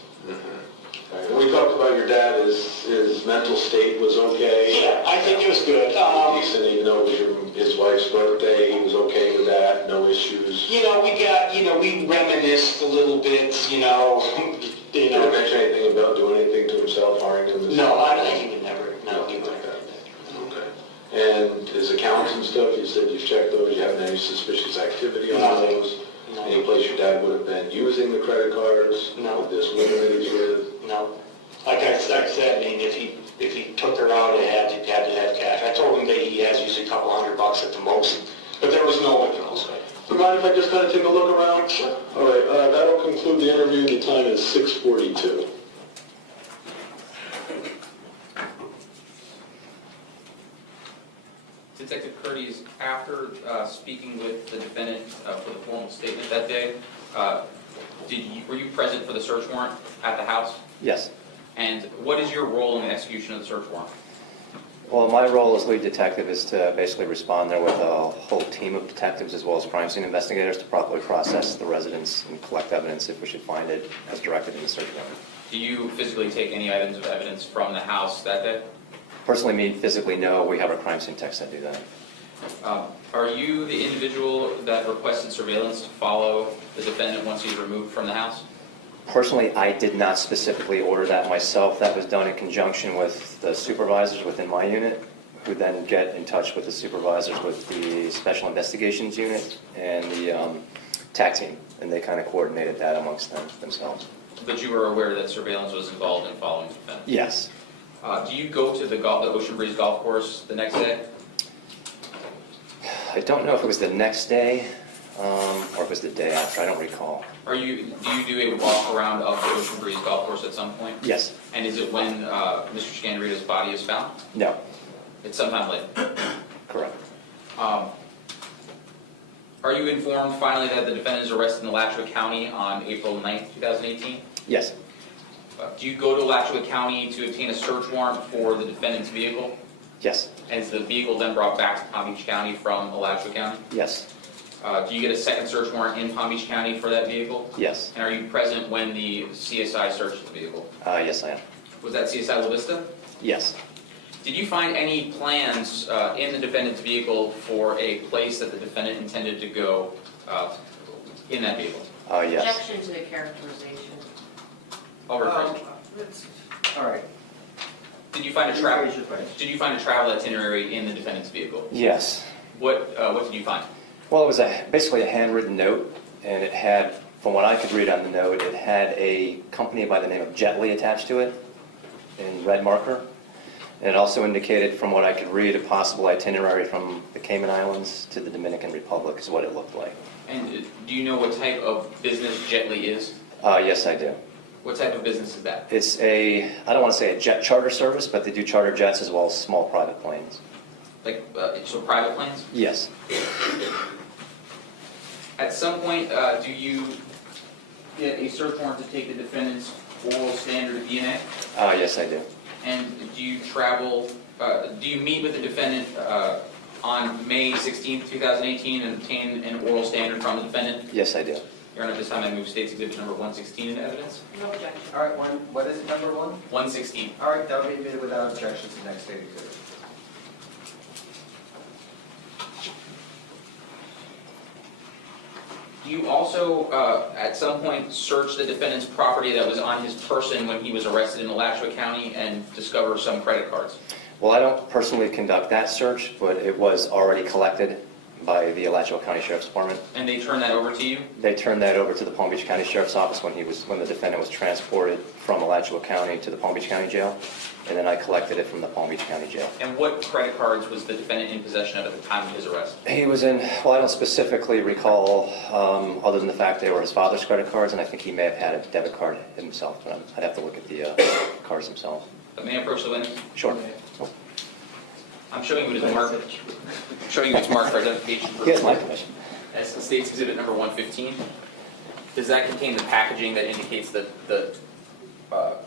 We talked about your dad, his mental state was okay. Yeah, I think it was good. He said even though it was his wife's birthday, he was okay with that, no issues. We reminisced a little bit, Did he mention anything about doing anything to himself, harming himself? No, he would never, no, he would never. Okay. And his accounts and stuff, you said you've checked those, you haven't had any suspicious activity on Nothing. those? No. Any place your dad would have been using the credit cards? No. This woman that he's with? No. Like I said, if he took her out, he had to have cash. I told him that he has usually a couple $100 at the most, but there was no withdrawals. Do you mind if I just kind of take a look around? Sure. All right, that'll conclude the interview. The time is 6:42. Detective Kurdys, after speaking with the defendant for the formal statement that day, were you present for the search warrant at the house? Yes. And what is your role in the execution of the search warrant? Well, my role as lead detective is to basically respond there with a whole team of detectives as well as crime scene investigators to properly process the residence and collect evidence if we should find it as directed in the search warrant. Do you physically take any items of evidence from the house that day? Personally, me physically, no. We have our crime scene techs that do that. Are you the individual that requested surveillance to follow the defendant once he's removed from the house? Personally, I did not specifically order that myself. That was done in conjunction with the supervisors within my unit, who then get in touch with the supervisors with the Special Investigations Unit and the TAC team, and they kind of coordinated that amongst themselves. But you were aware that surveillance was involved in following the defendant? Yes. Do you go to the Ocean Breeze golf course the next day? I don't know if it was the next day. or it was the day after, I don't recall. Do you do a walk around of the Ocean Breeze Golf Course at some point? Yes. And is it when Mr. Scandirito's body is found? No. It's sometime later. Correct. Are you informed finally that the defendant is arrested in Alachua County on April 9th, 2018? Yes. Do you go to Alachua County to obtain a search warrant for the defendant's vehicle? Yes. And is the vehicle then brought back to Palm Beach County from Alachua County? Yes. Do you get a second search warrant in Palm Beach County for that vehicle? Yes. And are you present when the CSI searched the vehicle? Yes, I am. Was that CSI La Vista? Yes. Did you find any plans in the defendant's vehicle for a place that the defendant intended to go in that vehicle? Yes. Objection to the characterization. I'll rephrase. All right. Did you find a travel? Rephrase your question. Did you find a travel itinerary in the defendant's vehicle? Yes. What did you find? Well, it was basically a handwritten note, and it had, from what I could read on the note, it had a company by the name of Jetly attached to it in red marker. And it also indicated, from what I could read, a possible itinerary from the Cayman Islands to the Dominican Republic is what it looked like. And do you know what type of business Jetly is? Yes, I do. What type of business is that? It's I don't want to say a jet charter service, but they do charter jets as well as small private planes. Like, so private planes? Yes. At some point, do you get a search warrant to take the defendant's oral standard DNA? Yes, I do. And do you travel, do you meet with the defendant on May 16th, 2018 and obtain an oral standard from the defendant? Yes, I do. Your Honor, at this time I move State's Exhibit number 116 into evidence. No objection. All right, what is it, number one? 116. All right, that'll be admitted without objection to the next state exhibit. Do you also, at some point, search the defendant's property that was on his person when he was arrested in Alachua County and discover some credit cards? Well, I don't personally conduct that search, but it was already collected by the Alachua County Sheriff's Department. And they turn that over to you? They turned that over to the Palm Beach County Sheriff's Office when the defendant was transported from Alachua County to the Palm Beach County Jail, and then I collected it from the Palm Beach County Jail. And what credit cards was the defendant in possession of at the time of his arrest? He was in, well, I don't specifically recall, other than the fact they were his father's credit cards, and I think he may have had a debit card himself, but I'd have to look at the cards themselves. May I approach the witness? Sure. I'm showing you his mark. Showing you his mark for identification Yes, my purposes. permission. That's the State's Exhibit number 115. Does that contain the packaging that indicates the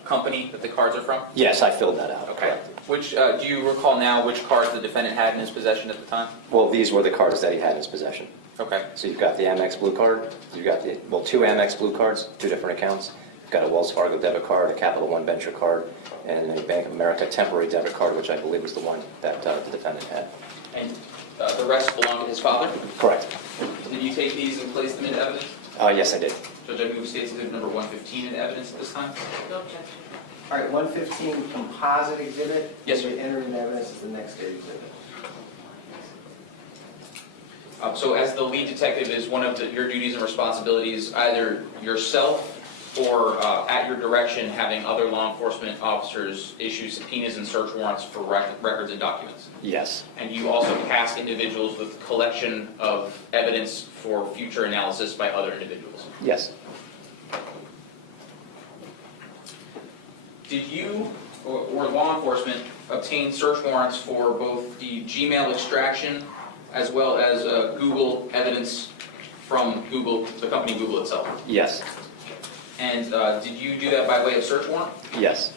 company that the cards are from? Yes, I filled that out. Okay. Which, do you recall now which cards the defendant had in his possession at the time? Well, these were the cards that he had in his possession. Okay. So you've got the Amex Blue card, you've got two Amex Blue cards, two different accounts. You've got a Wells Fargo debit card, a Capital One Venture card, and a Bank of America temporary debit card, which I believe was the one that the defendant had. And the rest belong to his father? Correct. Did you take these and place them into evidence? Yes, I did. Judge, I move State's Exhibit number 115 into evidence at this time. No objection. All right, 115 composite exhibit. Yes, sir. Entering evidence is the next state exhibit. So as the lead detective, is one of your duties and responsibilities either yourself or at your direction having other law enforcement officers issue subpoenas and search warrants for records and documents? Yes. And you also task individuals with collection of evidence for future analysis by other individuals? Yes. Did you or law enforcement obtain search warrants for both the Gmail extraction as well as Google evidence from Google, the company Google itself? Yes. And did you do that by way of search warrant? Yes.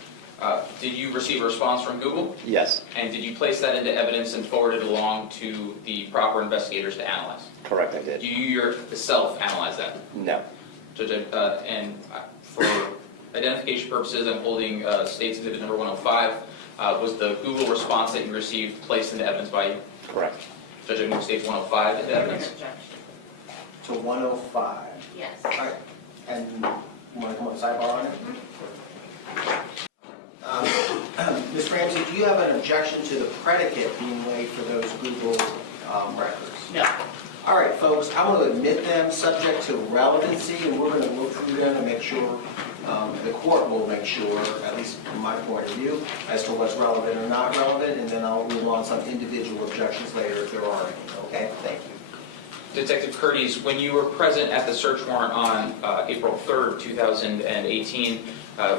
Did you receive a response from Google? Yes. And did you place that into evidence and forward it along to the proper investigators to analyze? Correct, I did. Do you yourself analyze that? No. Judge, and for identification purposes, I'm holding State's Exhibit number 105. Was the Google response that you received placed into evidence by you? Correct. Judge, I move State 105 into evidence. Objection. To 105. Yes. All right, and you want to come up sidebar on it? Ms. Ramsey, do you have an objection to the predicate being laid for those Google records? No. All right, folks, I'm going to admit them subject to relevancy, and we're going to look through them and make sure, the court will make sure, at least from my point of view, as to what's relevant or not relevant, and then I'll move on some individual objections later if there are any, okay? Thank you. Detective Kurdys, when you were present at the search warrant on April 3rd, 2018,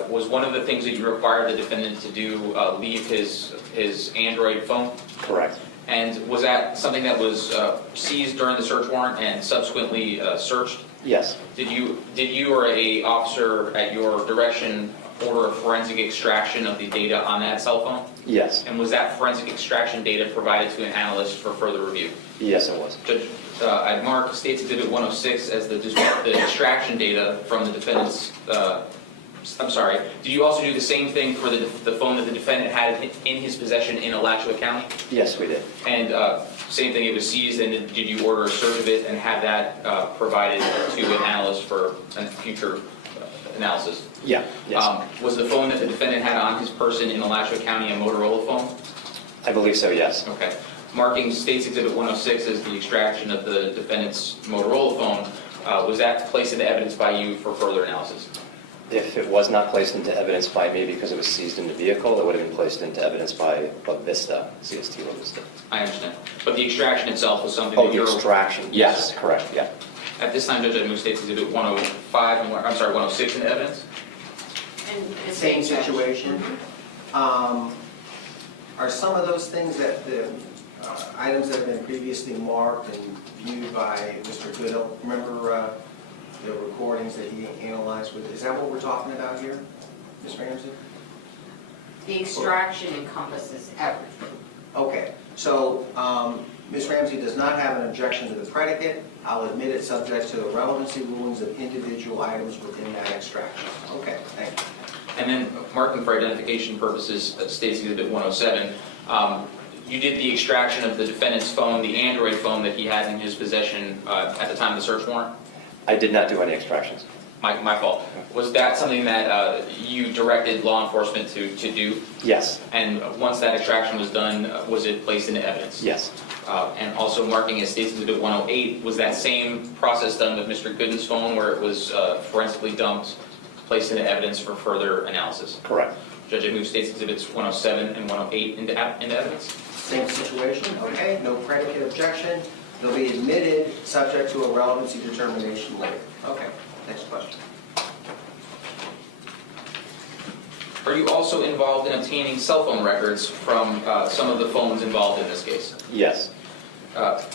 was one of the things that you required the defendant to do leave his Android phone? Correct. And was that something that was seized during the search warrant and subsequently searched? Yes. Did you or a officer at your direction order a forensic extraction of the data on that cell phone? Yes. And was that forensic extraction data provided to an analyst for further review? Yes, it was. Judge, I'd mark State's Exhibit 106 as the extraction data from the defendant's, I'm sorry, did you also do the same thing for the phone that the defendant had in his possession in Alachua County? Yes, we did. And same thing, it was seized, and did you order a search of it and have that provided to an analyst for a future analysis? Yeah. Yes. Was the phone that the defendant had on his person in Alachua County a Motorola phone? I believe so, yes. Okay. Marking State's Exhibit 106 as the extraction of the defendant's Motorola phone, was that placed into evidence by you for further analysis? If it was not placed into evidence by me because it was seized in the vehicle, it would have been placed into evidence by Vista, CST or Vista. I understand. But the extraction itself was something Oh, that the you're... extraction. Yes, correct, yeah. At this time, Judge, I move State's Exhibit 105, and, I'm sorry, 106 into evidence. And Same situation. Are some of those things that the items that have been previously marked and viewed by Mr. Goodell, remember the recordings that he analyzed with, is that what we're talking about here, Ms. Ramsey? The extraction encompasses everything. Okay, so Ms. Ramsey does not have an objection to the predicate. I'll admit it subject to the relevancy rulings of individual items within that extraction. Okay, thank you. And then, marking for identification purposes, State's Exhibit 107, you did the extraction of the defendant's phone, the Android phone that he had in his possession at the time of the search warrant? I did not do any extractions. My fault. Was that something that you directed law enforcement to do? Yes. And once that extraction was done, was it placed into evidence? Yes. And also marking as State's Exhibit 108, was that same process done with Mr. Gooden's phone where it was forensically dumped, placed into evidence for further analysis? Correct. Judge, I move State's Exhibits 107 and 108 into evidence. Same situation, okay, no predicate objection. They'll be admitted subject to a relevancy determination later. Okay, next question. Are you also involved in obtaining cell phone records from some of the phones involved in this case? Yes.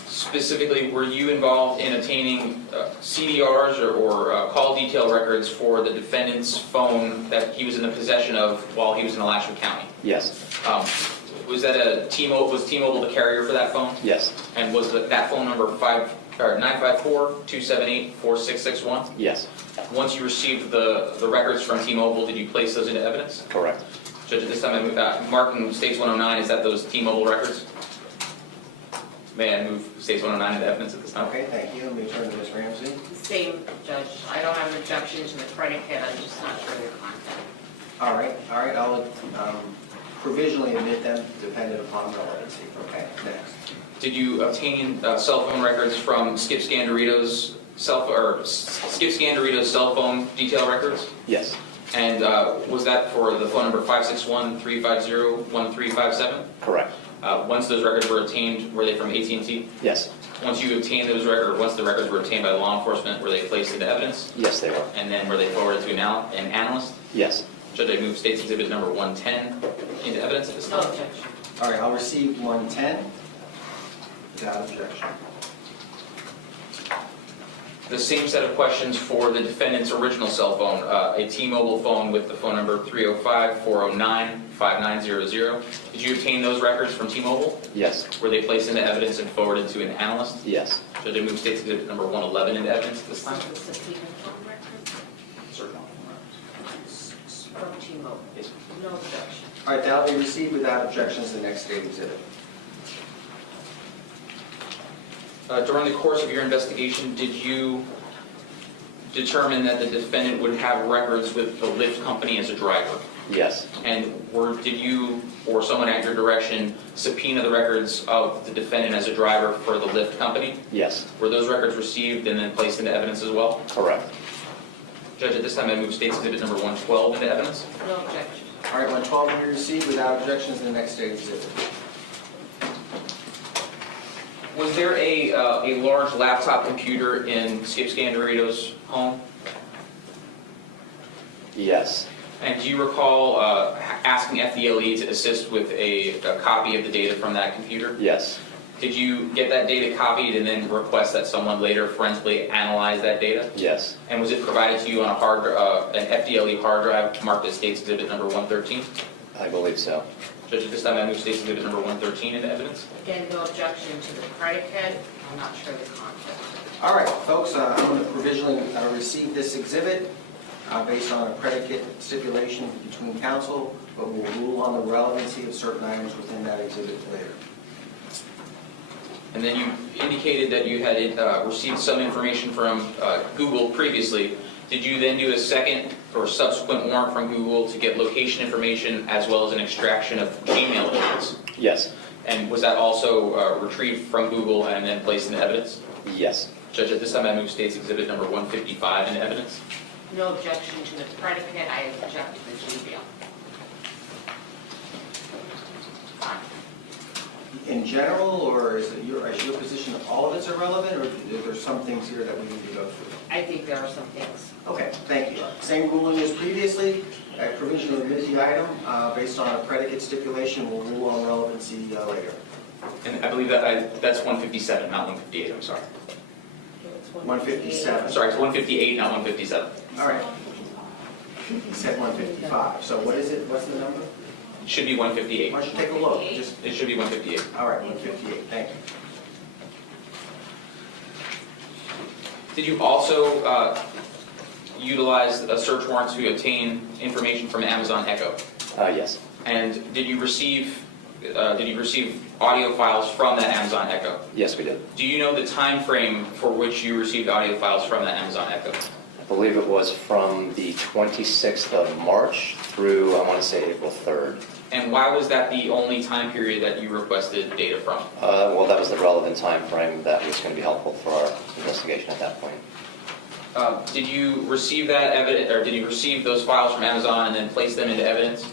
Specifically, were you involved in obtaining CDRs or call detail records for the defendant's phone that he was in the possession of while he was in Alachua County? Yes. Was that was T-Mobile the carrier for that phone? Yes. And was that phone number 954-278-4661? Yes. Once you received the records from T-Mobile, did you place those into evidence? Correct. Judge, at this time, I move, marking States 109, is that those T-Mobile records? May I move States 109 into evidence at this time? Okay, thank you. Let me turn to Ms. Ramsey. Same, Judge. I don't have an objection to the predicate, I'm just not sure the content. All right, I'll provisionally admit them dependent upon relevancy. Okay, next. Did you obtain cell phone records from Skip Scandirito's cell phone detail records? Yes. And was that for the phone number 561-350-1357? Correct. Once those records were obtained, were they from AT&T? Yes. Once you obtained those records, once the records were obtained by law enforcement, were they placed into evidence? Yes, they were. And then were they forwarded to an analyst? Yes. Judge, I move State's Exhibit number 110 into evidence at this No time. objection. All right, I'll receive 110 without objection. The same set of questions for the defendant's original cell phone, a T-Mobile phone with the phone number 305-409-5900. Did you obtain those records from T-Mobile? Yes. Were they placed into evidence and forwarded to an analyst? Yes. Judge, I move State's Exhibit number 111 into evidence at this time. The subpoena phone record from T-Mobile. Yes. No objection. All right, that'll be received without objections to the next state exhibit. During the course of your investigation, did you determine that the defendant would have records with the Lyft company as a driver? Yes. And did you or someone at your direction subpoena the records of the defendant as a driver for the Lyft company? Yes. Were those records received and then placed into evidence as well? Correct. Judge, at this time I move State's Exhibit number 112 into evidence. No objection. All right, 112 will be received without objections to the next state exhibit. Was there a large laptop computer in Skip Scandirito's home? Yes. And do you recall asking FDLE to assist with a copy of the data from that computer? Yes. Did you get that data copied and then request that someone later forensically analyze that data? Yes. And was it provided to you on an FDLE hard drive marked as State's Exhibit number 113? I believe so. Judge, at this time I move State's Exhibit number 113 into evidence. Again, no objection to the predicate, I'm not sure the content. All right, folks, I'm going to provisionally receive this exhibit based on a predicate stipulation between counsel, but we'll rule on the relevancy of certain items within that exhibit later. And then you indicated that you had received some information from Google previously. Did you then do a second or subsequent warrant from Google to get location information as well as an extraction of Gmail accounts? Yes. And was that also retrieved from Google and then placed into evidence? Yes. Judge, at this time I move State's Exhibit number 155 into evidence. No objection to the predicate, I object to the Gmail. Fine. In general, or is your position that all of it's irrelevant, or are there some things here that we need to go through? I think there are some things. Okay, thank you. Same ruling as previously. I provisionally admit the item based on a predicate stipulation. We'll rule on relevancy later. And I believe that that's 157, not 158, I'm sorry. It's 157. Sorry, it's 158, not 157. All right. He said 155. So what is it? What's the number? It should be 158. Why don't you take a look? Just It should be 158. all right, 158. Thank you. Did you also utilize a search warrant to obtain information from Amazon Echo? Yes. And did you receive audio files from that Amazon Echo? Yes, we did. Do you know the time frame for which you received audio files from that Amazon Echo? I believe it was from the 26th of March through, I want to say, April 3rd. And why was that the only time period that you requested data from? Well, that was the relevant time frame that was going to be helpful for our investigation at that point. Did you receive that evidence, or did you receive those files from Amazon and then place them into evidence?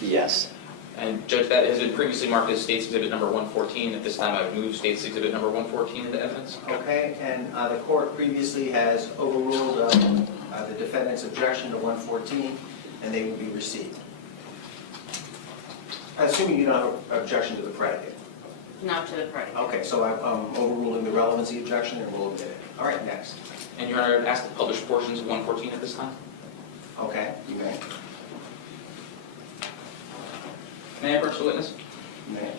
Yes. And Judge, that has been previously marked as State's Exhibit number 114. At this time, I would move State's Exhibit number 114 into evidence. Okay, and the court previously has overruled the defendant's objection to 114, and they will be received. Assuming you don't have an objection to the predicate. Not to the predicate. Okay, so I'm overruling the relevancy objection, and we'll admit it. All right, next. And Your Honor, I would ask to publish portions of 114 at this time. Okay, you may. May I approach the witness? You may.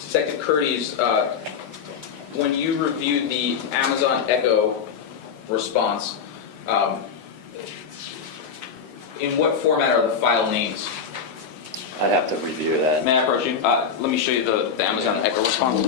Detective Kurdys, when you reviewed the Amazon Echo response, in what format are the file names? I'd have to review that. May I approach you? Let me show you the Amazon Echo response.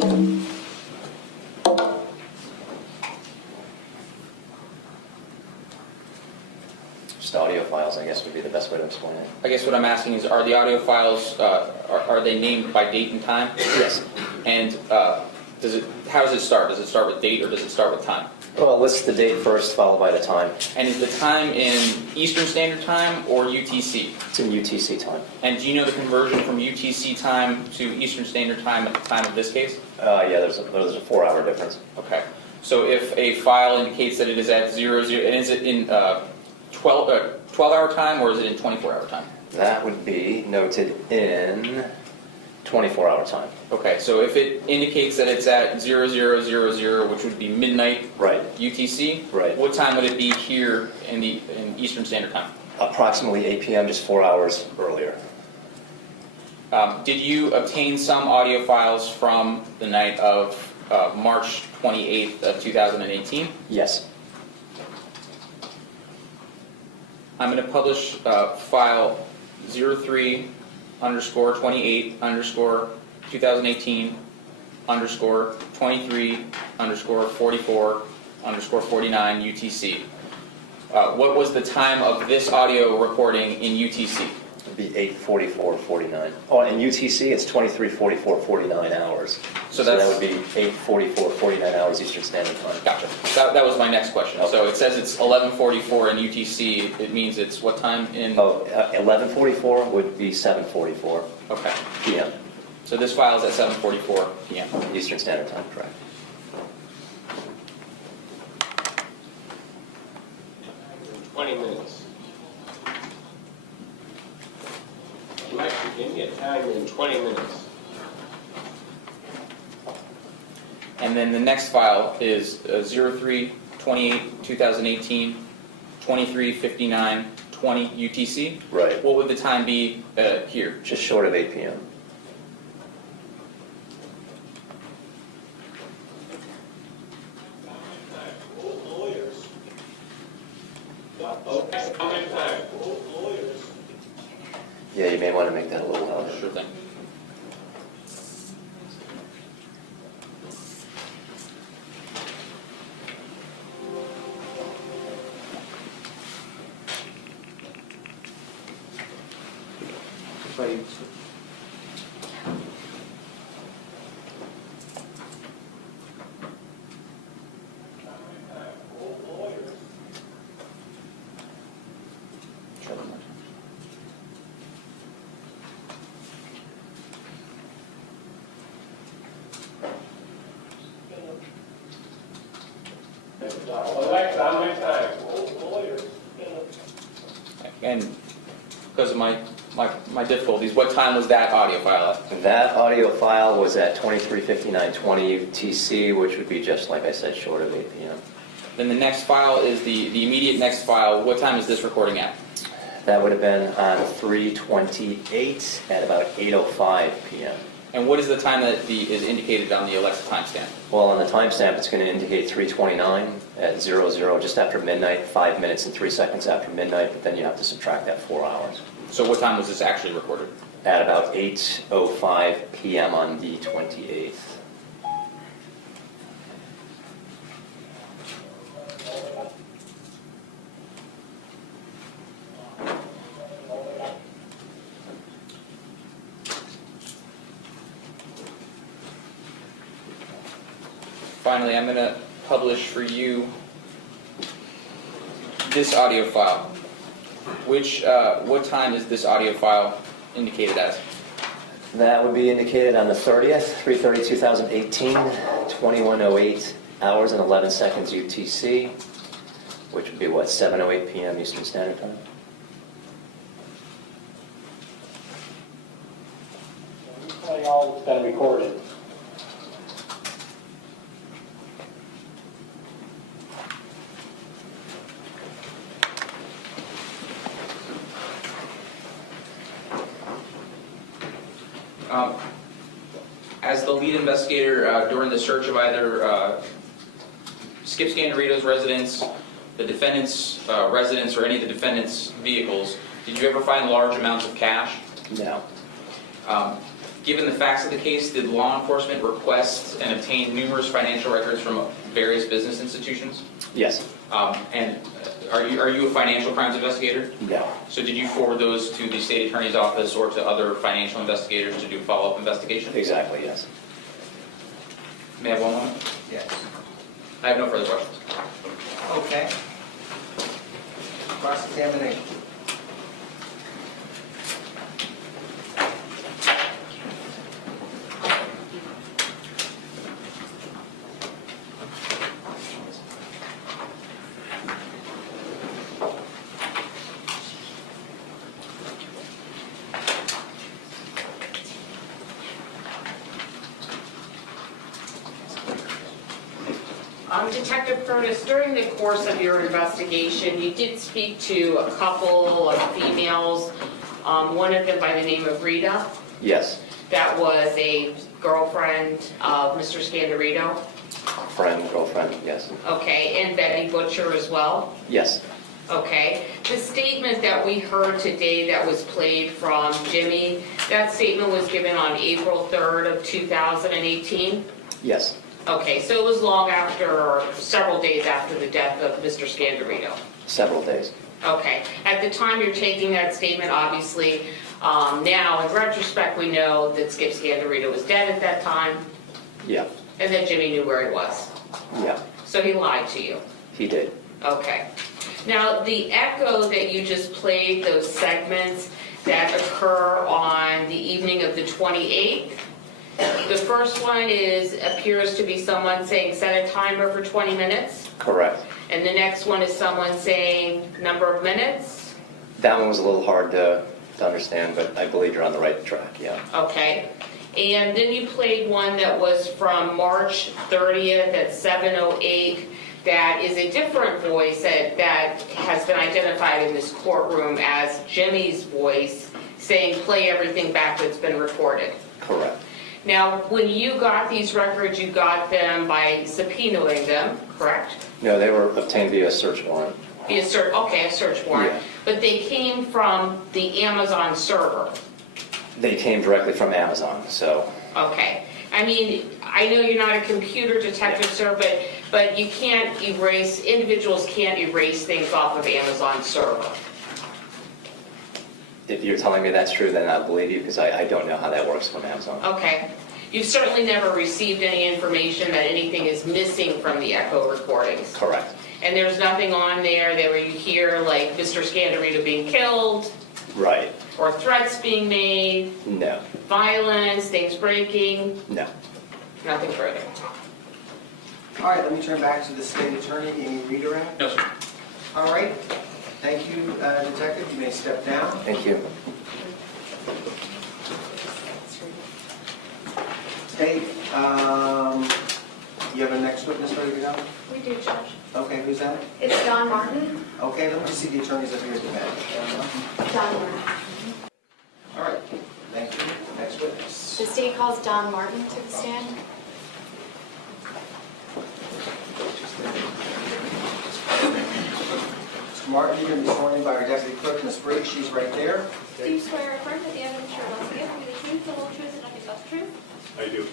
Just audio files, I guess, would be the best way to explain it. I guess what I'm asking is, are the audio files, are they named by date and time? Yes. And how does it start? Does it start with date or does it start with time? Well, list the date first, followed by the time. And is the time in Eastern Standard Time or UTC? It's in UTC time. And do you know the conversion from UTC time to Eastern Standard Time at the time of this case? Yeah, there's a 4-hour difference. Okay. So if a file indicates that it is at 00, and is it in 12-hour time or is it in 24-hour time? That would be noted in 24-hour time. Okay, so if it indicates that it's at 0000, which would be midnight Right. UTC, Right. what time would it be here in Eastern Standard Time? Approximately 8 p.m., just 4 hours earlier. Did you obtain some audio files from the night of March 28th of 2018? Yes. I'm going to publish file 03_2008_23_44_49 UTC. What was the time of this audio recording in UTC? It would be 8:44:49. Oh, in UTC, it's 23:44:49 hours. So that that's- would be 8:44:49 hours Eastern Standard Time. Gotcha. That was my next question. Okay. So it says it's 11:44 in UTC. It means it's what time in? Oh, 11:44 would be 7:44 Okay. p.m. So this file is at 7:44 p.m. Eastern Standard Time, correct. Minutes. Mike, give me a time in 20 minutes. And then the next file is 03/28/2018, 23:59:20 UTC. Right. What would the time be here? Just short of 8 p.m. Okay, how many times? Yeah, you may want to make that a little louder. Sure thing. Alexa, how many times? And because of my difficulties, what time was that audio file at? That audio file was at 23:59:20 UTC, which would be just, like I said, short of 8 p.m. Then the next file is the immediate next file. What time is this recording at? That would have been on 3/28 at about 8:05 p.m. And what is the time that is indicated on the Alexa timestamp? Well, on the timestamp, it's going to indicate 3:29 at 00, just after midnight, 5 minutes and 3 seconds after midnight, but then you have to subtract that 4 hours. So what time was this actually recorded? At about 8:05 p.m. on the 28th. Finally, I'm going to publish for you this audio file. What time is this audio file indicated as? That would be indicated on the 30th, 3/30/2018, 21:08 hours and 11 seconds UTC, which would be, what, 7:08 p.m. Eastern Standard Time? Play all that's been recorded. As the lead investigator during the search of either Skip Scandirito's residence, the defendant's residence, or any of the defendant's vehicles, did you ever find large amounts of cash? No. Given the facts of the case, did law enforcement request and obtain numerous financial records from various business institutions? Yes. And are you a financial crimes investigator? No. So did you forward those to the state attorney's office or to other financial investigators to do follow-up investigation? Exactly, yes. May I have one moment? Yes. I have no further questions. Okay. Cross-examination. Detective Kurdys, during the course of your investigation, you did speak to a couple of females, one of them by the name of Rita. Yes. That was a girlfriend of Mr. Scandirito. Friend, girlfriend, yes. Okay, and Betty Butcher as well. Yes. Okay. The statement that we heard today that was played from Jimmy, that statement was given on April 3rd of 2018? Yes. Okay, so it was long after, or several days after the death of Mr. Scandirito. Several days. Okay. At the time you're taking that statement, obviously, now in retrospect, we know that Skip Scandirito was dead at that time, Yeah. and that Jimmy knew where he was. Yeah. So he lied to you. He did. Okay. Now, the echo that you just played, those segments that occur on the evening of the 28th, The first one appears to be someone saying set a timer for 20 minutes. Correct. And the next one is someone saying number of minutes. That one was a little hard to understand, but I believe you're on the right track, yeah. Okay. And then you played one that was from March 30th at 7:08. That is a different voice that has been identified in this courtroom as Jimmy's voice, saying play everything back that's been recorded. Correct. Now, when you got these records, you got them by subpoenaing them, correct? No, they were obtained via search warrant. A search warrant. Yeah. But they came from the Amazon server. They came directly from Amazon, so Okay. I mean, I know you're not a computer detective, sir, but you can't individuals can't erase things off of Amazon server. if you're telling me that's true, then I'll believe you, because I don't know how that works from Amazon. Okay. You've certainly never received any information that anything is missing from the echo recordings. Correct. And there's nothing on there that where you hear like Mr. Scandirito being killed, Right. or threats being made, No. violence, things breaking, No. nothing further. All right, let me turn back to the state attorney, Amy Reederer. No, sir. All right, thank you, Detective, you may step down. Thank you. Dave, you have a next witness ready to go? We do, Judge. Okay, who's that? It's Don Martin. Okay, let me just see the attorneys up here at the bench. Don Martin. All right, thank you. Next witness. The state calls Don Martin to the stand. Mr. Martin, you're going to be sworn in by our deputy clerk, Ms. Briggs. She's right there. Do you swear or affirm that the evidence you're about to give will be the truth, the whole truth, and nothing but the truth? I do.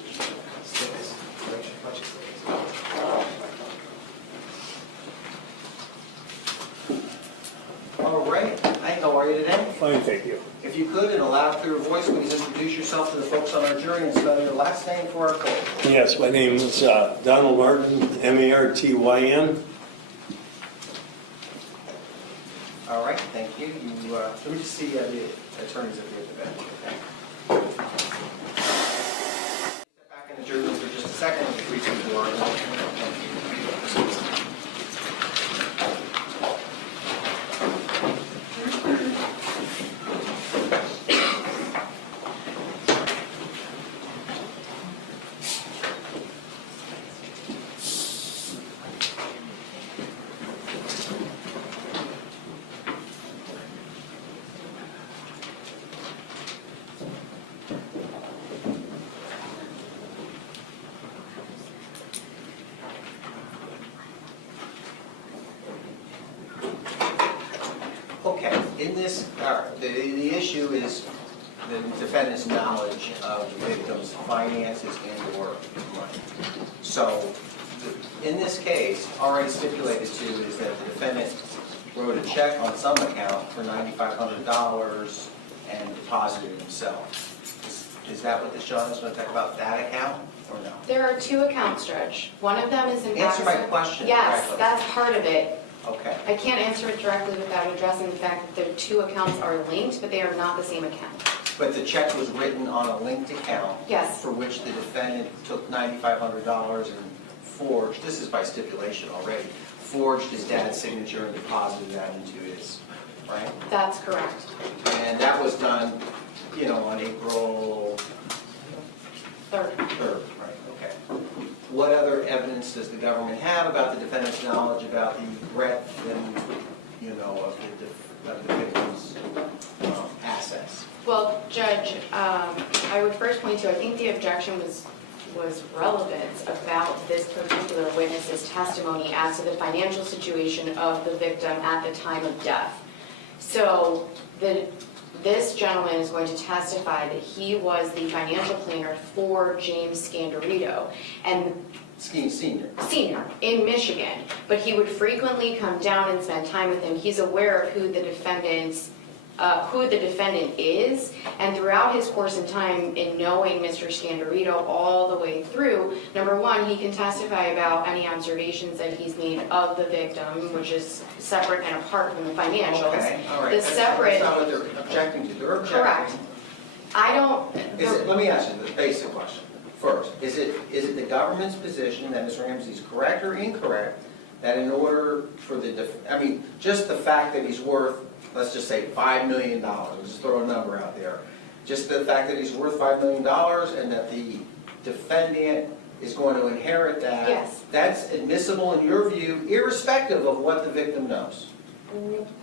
All right, hi, how are you today? Fine, thank you. If you could, in a loud, clear voice, please introduce yourself to the folks on our jury and spell your last name for our call. Yes, my name is Donald Martin, Martyn. All right, thank you. Let me just see the attorneys up here at the bench. Okay? Step back in the jury room for just a second and brief the board. Okay, in this, the issue is the defendant's knowledge of the victim's finances and/or money. So, in this case, already stipulated to is that the defendant wrote a check on some account for $9,500 and deposited it himself. Is that what this gentleman is going to talk about, that account, or no? There are two accounts, Judge. One of them is in Answer my Pakistan. question Yes, directly. that's part of it. Okay. I can't answer it directly without addressing the fact that the two accounts are linked, but they are not the same account. But the check was written on a linked account? Yes. For which the defendant took $9,500 and forged, this is by stipulation already, forged his dad's signature and deposited that into his, right? That's correct. And that was done, on April Third. 3rd, right, okay. What other evidence does the government have about the defendant's knowledge about the breadth and, of the victim's assets? Well, Judge, I would first point to, I think the objection was relevant about this particular witness's testimony as to the financial situation of the victim at the time of death. So this gentleman is going to testify that he was the financial planner for James Scandirito and Senior. in Michigan, but he would frequently come down and spend time with him. He's aware of who the defendant is, and throughout his course in time in knowing Mr. Scandirito all the way through, number one, he can testify about any observations that he's made of the victim, which is separate and apart from the financials. Okay, all right. The separate. That's not what they're objecting to. They're objecting. Correct. I don't. Let me ask you the basic question. first. Is it the government's position that Ms. Ramsey's correct or incorrect, that in order for just the fact that he's worth, let's just say $5 million, let's just throw a number out there, just the fact that he's worth $5 million and that the defendant is going to inherit that, Yes. that's admissible in your view, irrespective of what the victim knows?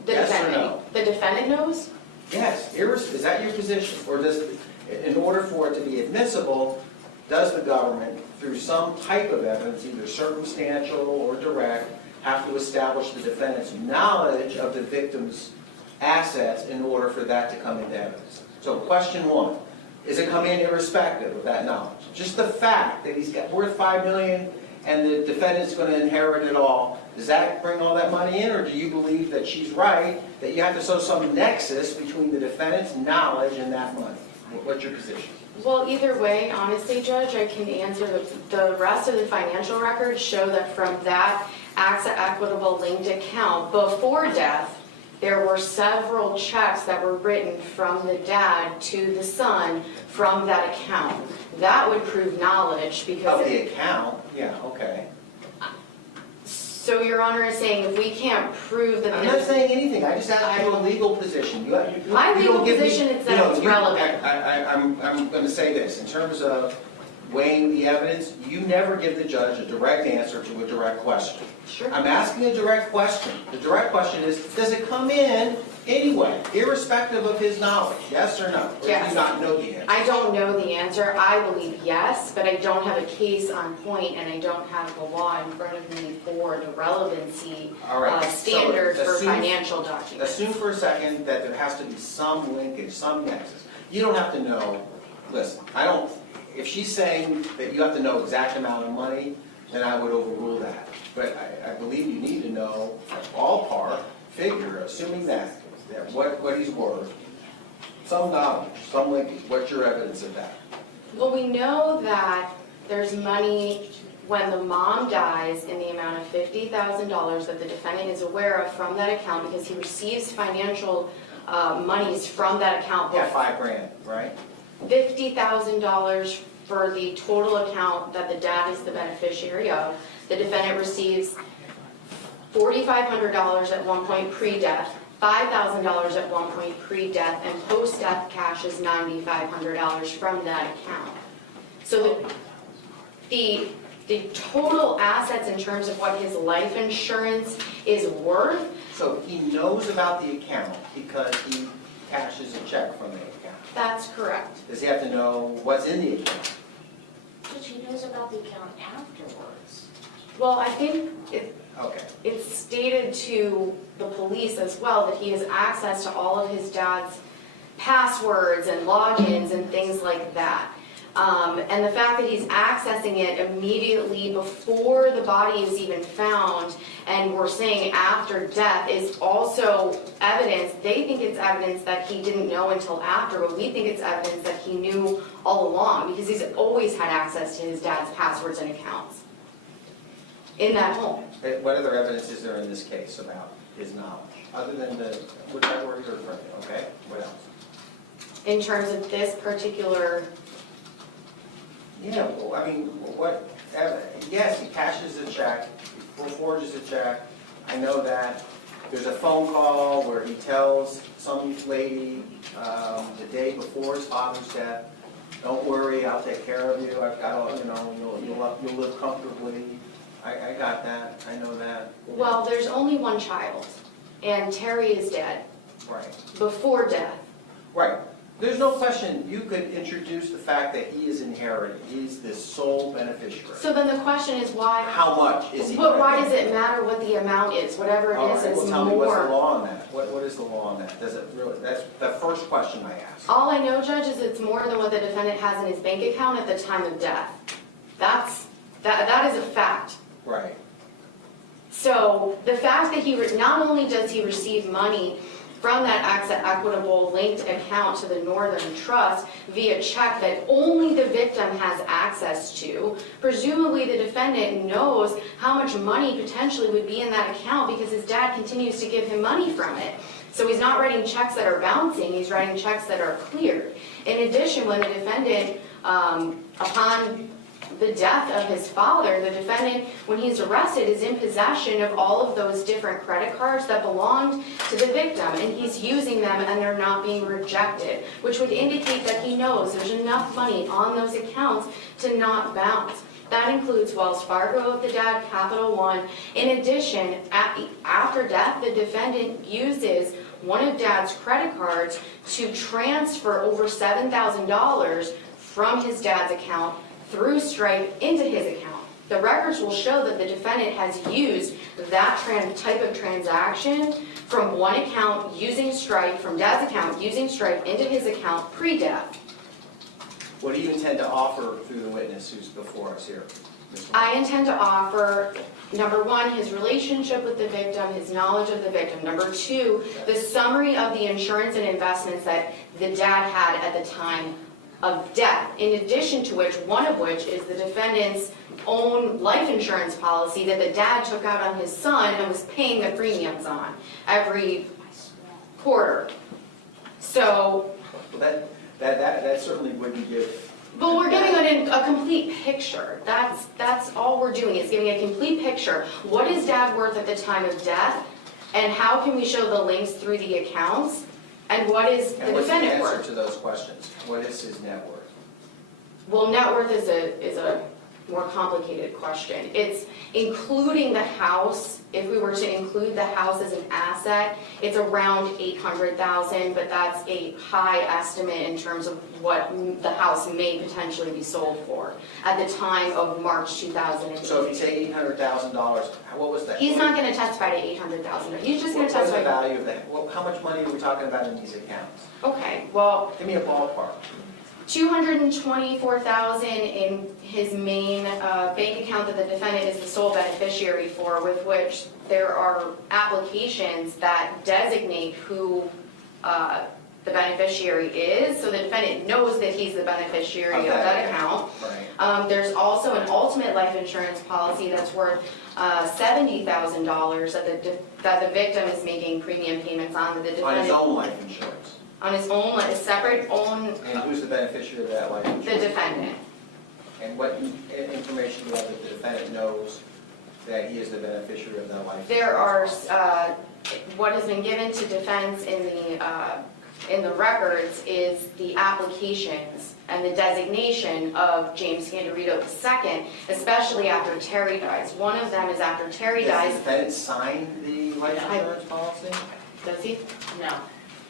The Yes or defendant. no? The defendant knows? Yes, is that your position? Or in order for it to be admissible, does the government, through some type of evidence, either circumstantial or direct, have to establish the defendant's knowledge of the victim's assets in order for that to come into evidence? So question one, is it come in irrespective of that knowledge? Just the fact that he's got worth $5 million and the defendant's going to inherit it all, does that bring all that money in, or do you believe that she's right, that you have to show some nexus between the defendant's knowledge and that money? What's your position? Well, either way, honestly, Judge, I can answer the rest of the financial records show that from that AXA Equitable linked account before death, there were several checks that were written from the dad to the son from that account. That would prove knowledge because... Of the account? Yeah, okay. So Your Honor is saying if we can't prove that... I'm not saying anything, I just asked you a legal position. My you legal don't give me- position is that it's relevant. I'm going to say this, in terms of weighing the evidence, you never give the judge a direct answer to a direct question. Sure. I'm asking a direct question. The direct question is, does it come in anyway, irrespective of his knowledge, yes or no? Or do Yes. you not know the answer? I don't know the answer. I believe yes, but I don't have a case on point and I don't have the law in front of me for the relevancy All right. standards So for assume- financial documents. Assume for a second that there has to be some linkage, some nexus. You don't have to know, listen, if she's saying that you have to know exact amount of money, then I would overrule that. But I believe you need to know a ballpark figure, assuming that what he's worth, some knowledge, some linkage. What's your evidence of that? Well, we know that there's money when the mom dies in the amount of $50,000 that the defendant is aware of from that account because he receives financial monies from that account. Yeah, $5,000, right? $50,000 for the total account that the dad is the beneficiary of. The defendant receives $4,500 at one point pre-death, $5,000 at one point pre-death, and post-death cash is $9,500 from that account. So the total assets in terms of what his life insurance is worth. So he knows about the account because he cashes a check from the account. That's correct. Does he have to know what's in the account? But she knows about the account afterwards. Well, I think Okay. it's stated to the police as well that he has access to all of his dad's passwords and logins and things like that. And the fact that he's accessing it immediately before the body is even found, and we're saying after death, is also evidence. They think it's evidence that he didn't know until after, but we think it's evidence that he knew all along because he's always had access to his dad's passwords and accounts in that home. What other evidence is there in this case about his knowledge? Other than whichever you're referring to, okay? What else? In terms of this particular... Yeah, well, I mean, yes, he cashes a check, he forges a check, I know that. There's a phone call where he tells some lady the day before his father's death, don't worry, I'll take care of you, I've got all, you'll live comfortably. I got that, I know that. Well, there's only one child, and Terry is dead Right, before death. right. There's no question, you could introduce the fact that he is inheriting, he's the sole beneficiary. So then the question is why... How much is he? But why does it matter what the amount is? Whatever it All is, right, it's well, tell me what's the more. law on that? What is the law on that? Does it really, that's the first question I asked. All I know, Judge, is it's more than what the defendant has in his bank account at the time of death. That is a fact. Right. So the fact that not only does he receive money from that AXA Equitable linked account to the Northern Trust via check that only the victim has access to, presumably the defendant knows how much money potentially would be in that account because his dad continues to give him money from it. So he's not writing checks that are bouncing, he's writing checks that are cleared. In addition, when the defendant Upon the death of his father, the defendant, when he's arrested, is in possession of all of those different credit cards that belonged to the victim, and he's using them and they're not being rejected, which would indicate that he knows there's enough money on those accounts to not bounce. That includes Wells Fargo of the dad, Capital One. In addition, after death, the defendant uses one of dad's credit cards to transfer over $7,000 from his dad's account through Stripe into his account. The records will show that the defendant has used that type of transaction from one account using Stripe, from dad's account using Stripe into his account pre-death. What do you intend to offer through the witness who's before us here? I intend to offer, number one, his relationship with the victim, his knowledge of the victim. Number two, the summary of the insurance and investments that the dad had at the time of death. In addition to which, one of which is the defendant's own life insurance policy that the dad took out on his son and was paying the premiums on every quarter. So, That certainly wouldn't give. but we're giving a complete picture. That's all we're doing, is giving a complete picture. What is dad worth at the time of death? And how can we show the links through the accounts? And what is the And what's the defendant answer worth? to those questions? What is his net worth? Well, net worth is a more complicated question. It's including the house. If we were to include the house as an asset, it's around $800,000, but that's a high estimate in terms of what the house may potentially be sold for at the time of March 2008. So if you say $800,000, what was that? He's not going to testify to $800,000. He's just going to What was the testify. value of that? Well, how much money are we talking about in these accounts? Okay, well, Give me a ballpark. $224,000 in his main bank account that the defendant is the sole beneficiary for, with which there are applications that designate who the beneficiary is, so the defendant knows that he's the beneficiary of that account. Right. There's also an ultimate life insurance policy that's worth $70,000 that the victim is making premium payments on. That the On his defendant, own life insurance. on his own, like a separate own, And who's the beneficiary of that life the insurance? defendant. And what information do you have that the defendant knows that he is the beneficiary of that life insurance? There are, what has been given to defense in the records is the applications and the designation of James Scandirito II, especially after Terry dies. One of them is after Terry Does the dies. defendant sign the life insurance policy? Does he? No.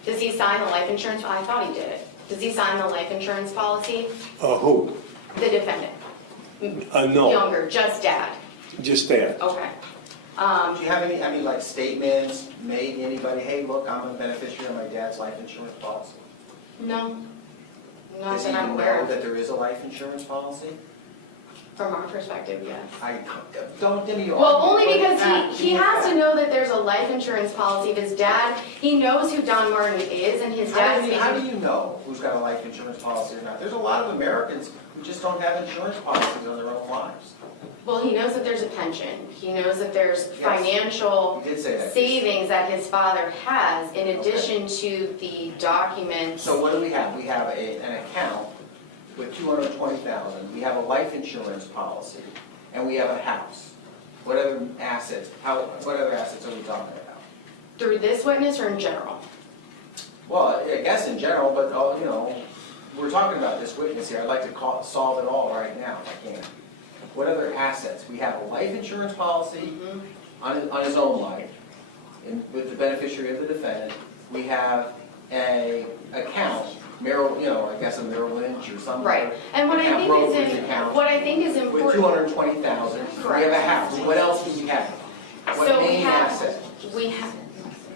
Does he sign the life insurance? I thought he did. Does he sign the life insurance policy? Who? The defendant. No, Younger, just dad. just that. Okay. Do you have any, like statements made to anybody, hey, look, I'm a beneficiary of my dad's life insurance policy? No. Not Does he that I'm even aware know of. that there is a life insurance policy? From our perspective, yes. Don't give me your Well, argument. only because Give he me a has to fact. know that there's a life insurance policy of his dad. He knows who Don Martin is, and his dad's How do making... you know who's got a life insurance policy or not? There's a lot of Americans who just don't have insurance policies on their own lives. Well, he knows that there's a pension. He knows that there's Yes. financial You did say that. savings that his father has, in addition to the documents. So what do we have? We have an account with $220,000. We have a life insurance policy, and we have a house. What other assets? What other assets are we talking about? Through this witness or in general? Well, I guess in general, but we're talking about this witness here. I'd like to solve it all right now if I can. What other assets? We have a life insurance policy on his own life, with the beneficiary of the defendant. We have a account, I guess a Merrill Lynch or something. Right. And what I think is With important. $220,000. We have a house. What else do we have? What So main asset? we have,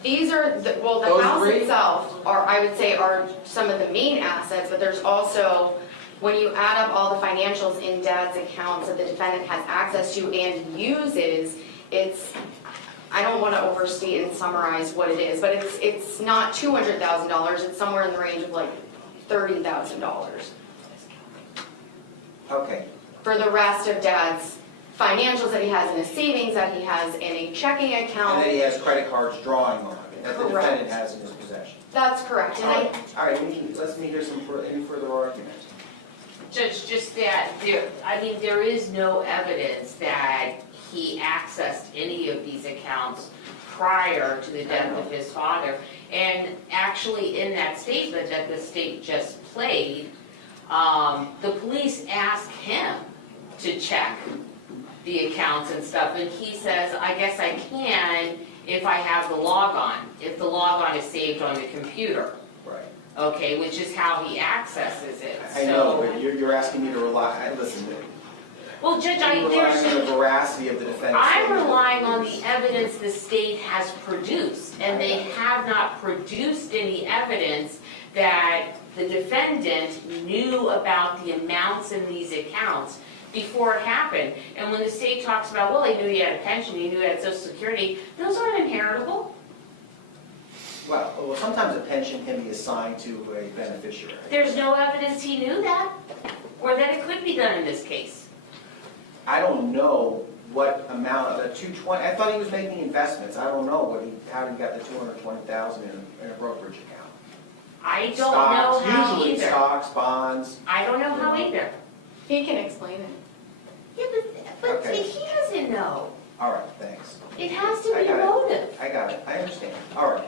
these are, the Those house three? itself are, I would say, are some of the main assets, but there's also, when you add up all the financials in dad's accounts that the defendant has access to and uses, it's, I don't want to overstate and summarize what it is, but it's not $200,000, it's somewhere in the range of like $30,000 Okay. for the rest of dad's financials that he has in his savings, that he has in a checking And account. then he has credit cards drawing on it, that the Correct. defendant has in his possession. That's correct. And All right, let me hear any further argument. Judge, just that, there is no evidence that he accessed any of these accounts prior to the death of his father. And actually, in that statement that the state just played, the police asked him to check the accounts and stuff, and he says, I guess I can if I have the logon, if the logon is saved on the computer. Right. Okay, which is how he accesses it, I know, but you're asking me to rely, listen, Well, Judge, you're relying on the veracity of the defendant's I'm statement. relying on the evidence the state has produced, and they have not produced any evidence that the defendant knew about the amounts in these accounts before it happened. And when the state talks about, well, he knew he had a pension, he knew he had Social Security, those aren't inheritable. Well, sometimes a pension can be assigned to a beneficiary. There's no evidence he knew that, or that it could be done in this case. I don't know what amount of the 220, I thought he was making investments. I don't know how he got the 220,000 in a brokerage account. I don't know how Usually either. stocks, bonds. I don't know how either. He can explain it. Yeah, but Okay. he doesn't know. All right, thanks. It has to I be got it. motive. I got it, I understand. All right.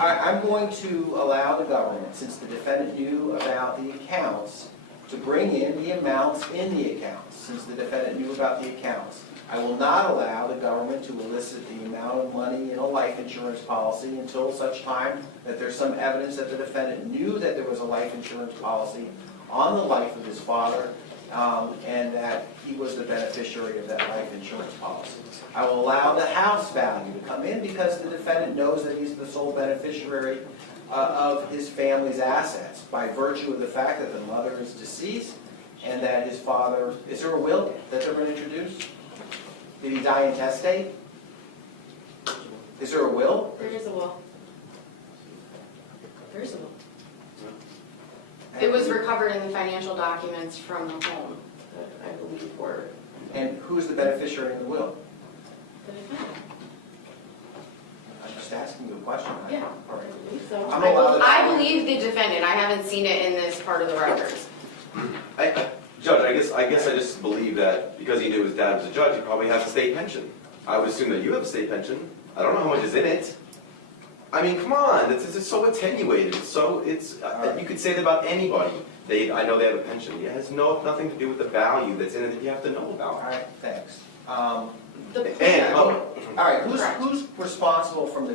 I'm going to allow the government, since the defendant knew about the accounts, to bring in the amounts in the accounts, since the defendant knew about the accounts. I will not allow the government to elicit the amount of money in a life insurance policy until such time that there's some evidence that the defendant knew that there was a life insurance policy on the life of his father, and that he was the beneficiary of that life insurance policy. I will allow the house value to come in because the defendant knows that he's the sole beneficiary of his family's assets by virtue of the fact that the mother is deceased and that his father, is there a will that they're going to introduce? Did he die intestate? Is there a will? There is a will. There is a will. It was recovered in the financial documents from the home that I believe were And who's the beneficiary in the will? the defendant. I'm just asking you a question. Yeah, All right. I believe so. I'm allowed to- I believe the defendant. I haven't seen it in this part of the records. Judge, I guess I just believe that because he knew his dad was a judge, he probably has a state pension. I would assume that you have a state pension. I don't know how much is in it. I mean, come on, it's so attenuated. You could say that about anybody. I know they have a pension. It has nothing to do with the value that's in it that you have to know All about. right, thanks. The And, All right, Correct. who's responsible from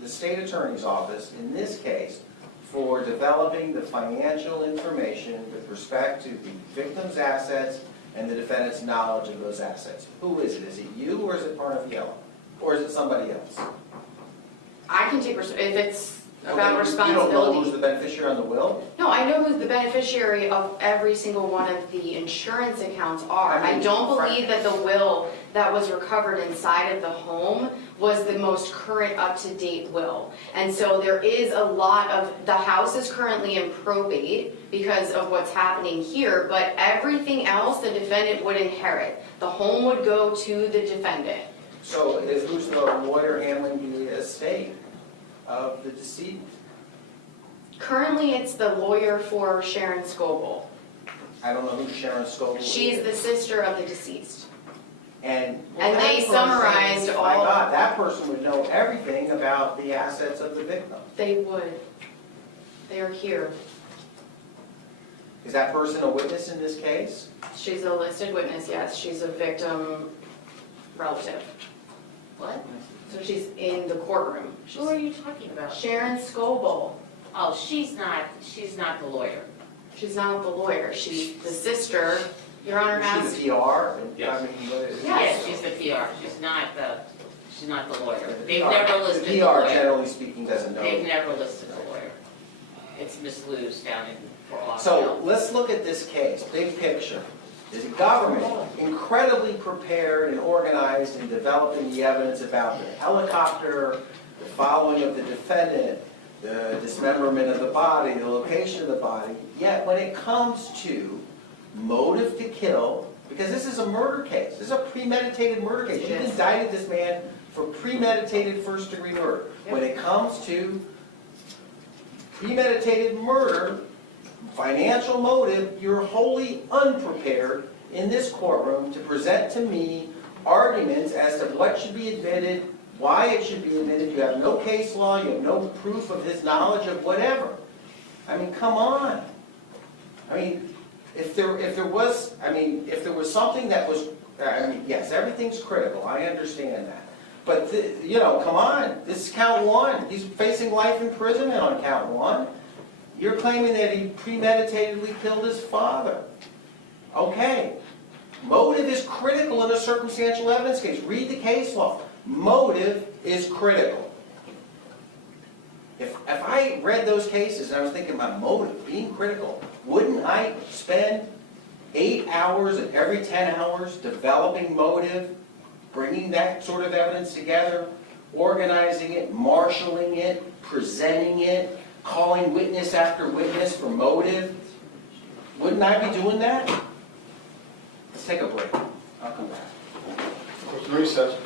the state attorney's office, in this case, for developing the financial information with respect to the victim's assets and the defendant's knowledge of those assets? Who is it? Is it you, or is it Parnafiello? Or is it somebody else? I can take, if it's about You don't know responsibility. who's the beneficiary on the will? No, I know who the beneficiary of every single one of the insurance accounts are. I mean, I don't right. believe that the will that was recovered inside of the home was the most current up-to-date will. And so there is a lot of, the house is currently in probate because of what's happening here, but everything else the defendant would inherit. The home would go to the defendant. So who's the lawyer handling the estate of the decedent? Currently, it's the lawyer for Sharon Scoble. I don't know who Sharon Scoble is. She's the sister of the deceased. And And they that person- summarized all- My God, that person would know everything about the assets of the victim. They would. They are here. Is that person a witness in this case? She's a listed witness, yes. She's a victim relative. What? So she's in the courtroom. Who are you talking about? Sharon Scoble. Oh, she's not the lawyer. She's not the lawyer. She's the sister. Your Honor She's asked. the PR? Yes. I mean, what is- Yes, she's the PR. She's not the lawyer. They've PR never listed the The PR, lawyer. generally speaking, doesn't They've know. never listed the lawyer. It's Miss Lou's down in Fort So Lauderdale. let's look at this case, big picture. Is the government incredibly prepared and organized in developing the evidence about the helicopter, the following of the defendant, the dismemberment of the body, the location of the body, yet when it comes to motive to kill, because this is a murder case, this is a premeditated murder case. You indicted this man for premeditated first-degree murder. When it comes to premeditated murder, financial motive, you're wholly unprepared in this courtroom to present to me arguments as to what should be admitted, why it should be admitted. You have no case law, you have no proof of his knowledge of whatever. I mean, come on. I mean, if there was something that was, yes, everything's critical, I understand that. But, come on, this is count one. He's facing life imprisonment on count one. You're claiming that he premeditatedly killed his father. Okay. Motive is critical in a circumstantial evidence case. Read the case law. Motive is critical. If I read those cases and I was thinking about motive being critical, wouldn't I spend 8 hours of every 10 hours developing motive, bringing that sort of evidence together, organizing it, marshaling it, presenting it, calling witness after witness for motive? Wouldn't I be doing that? Let's take a break. I'll come back. Recess.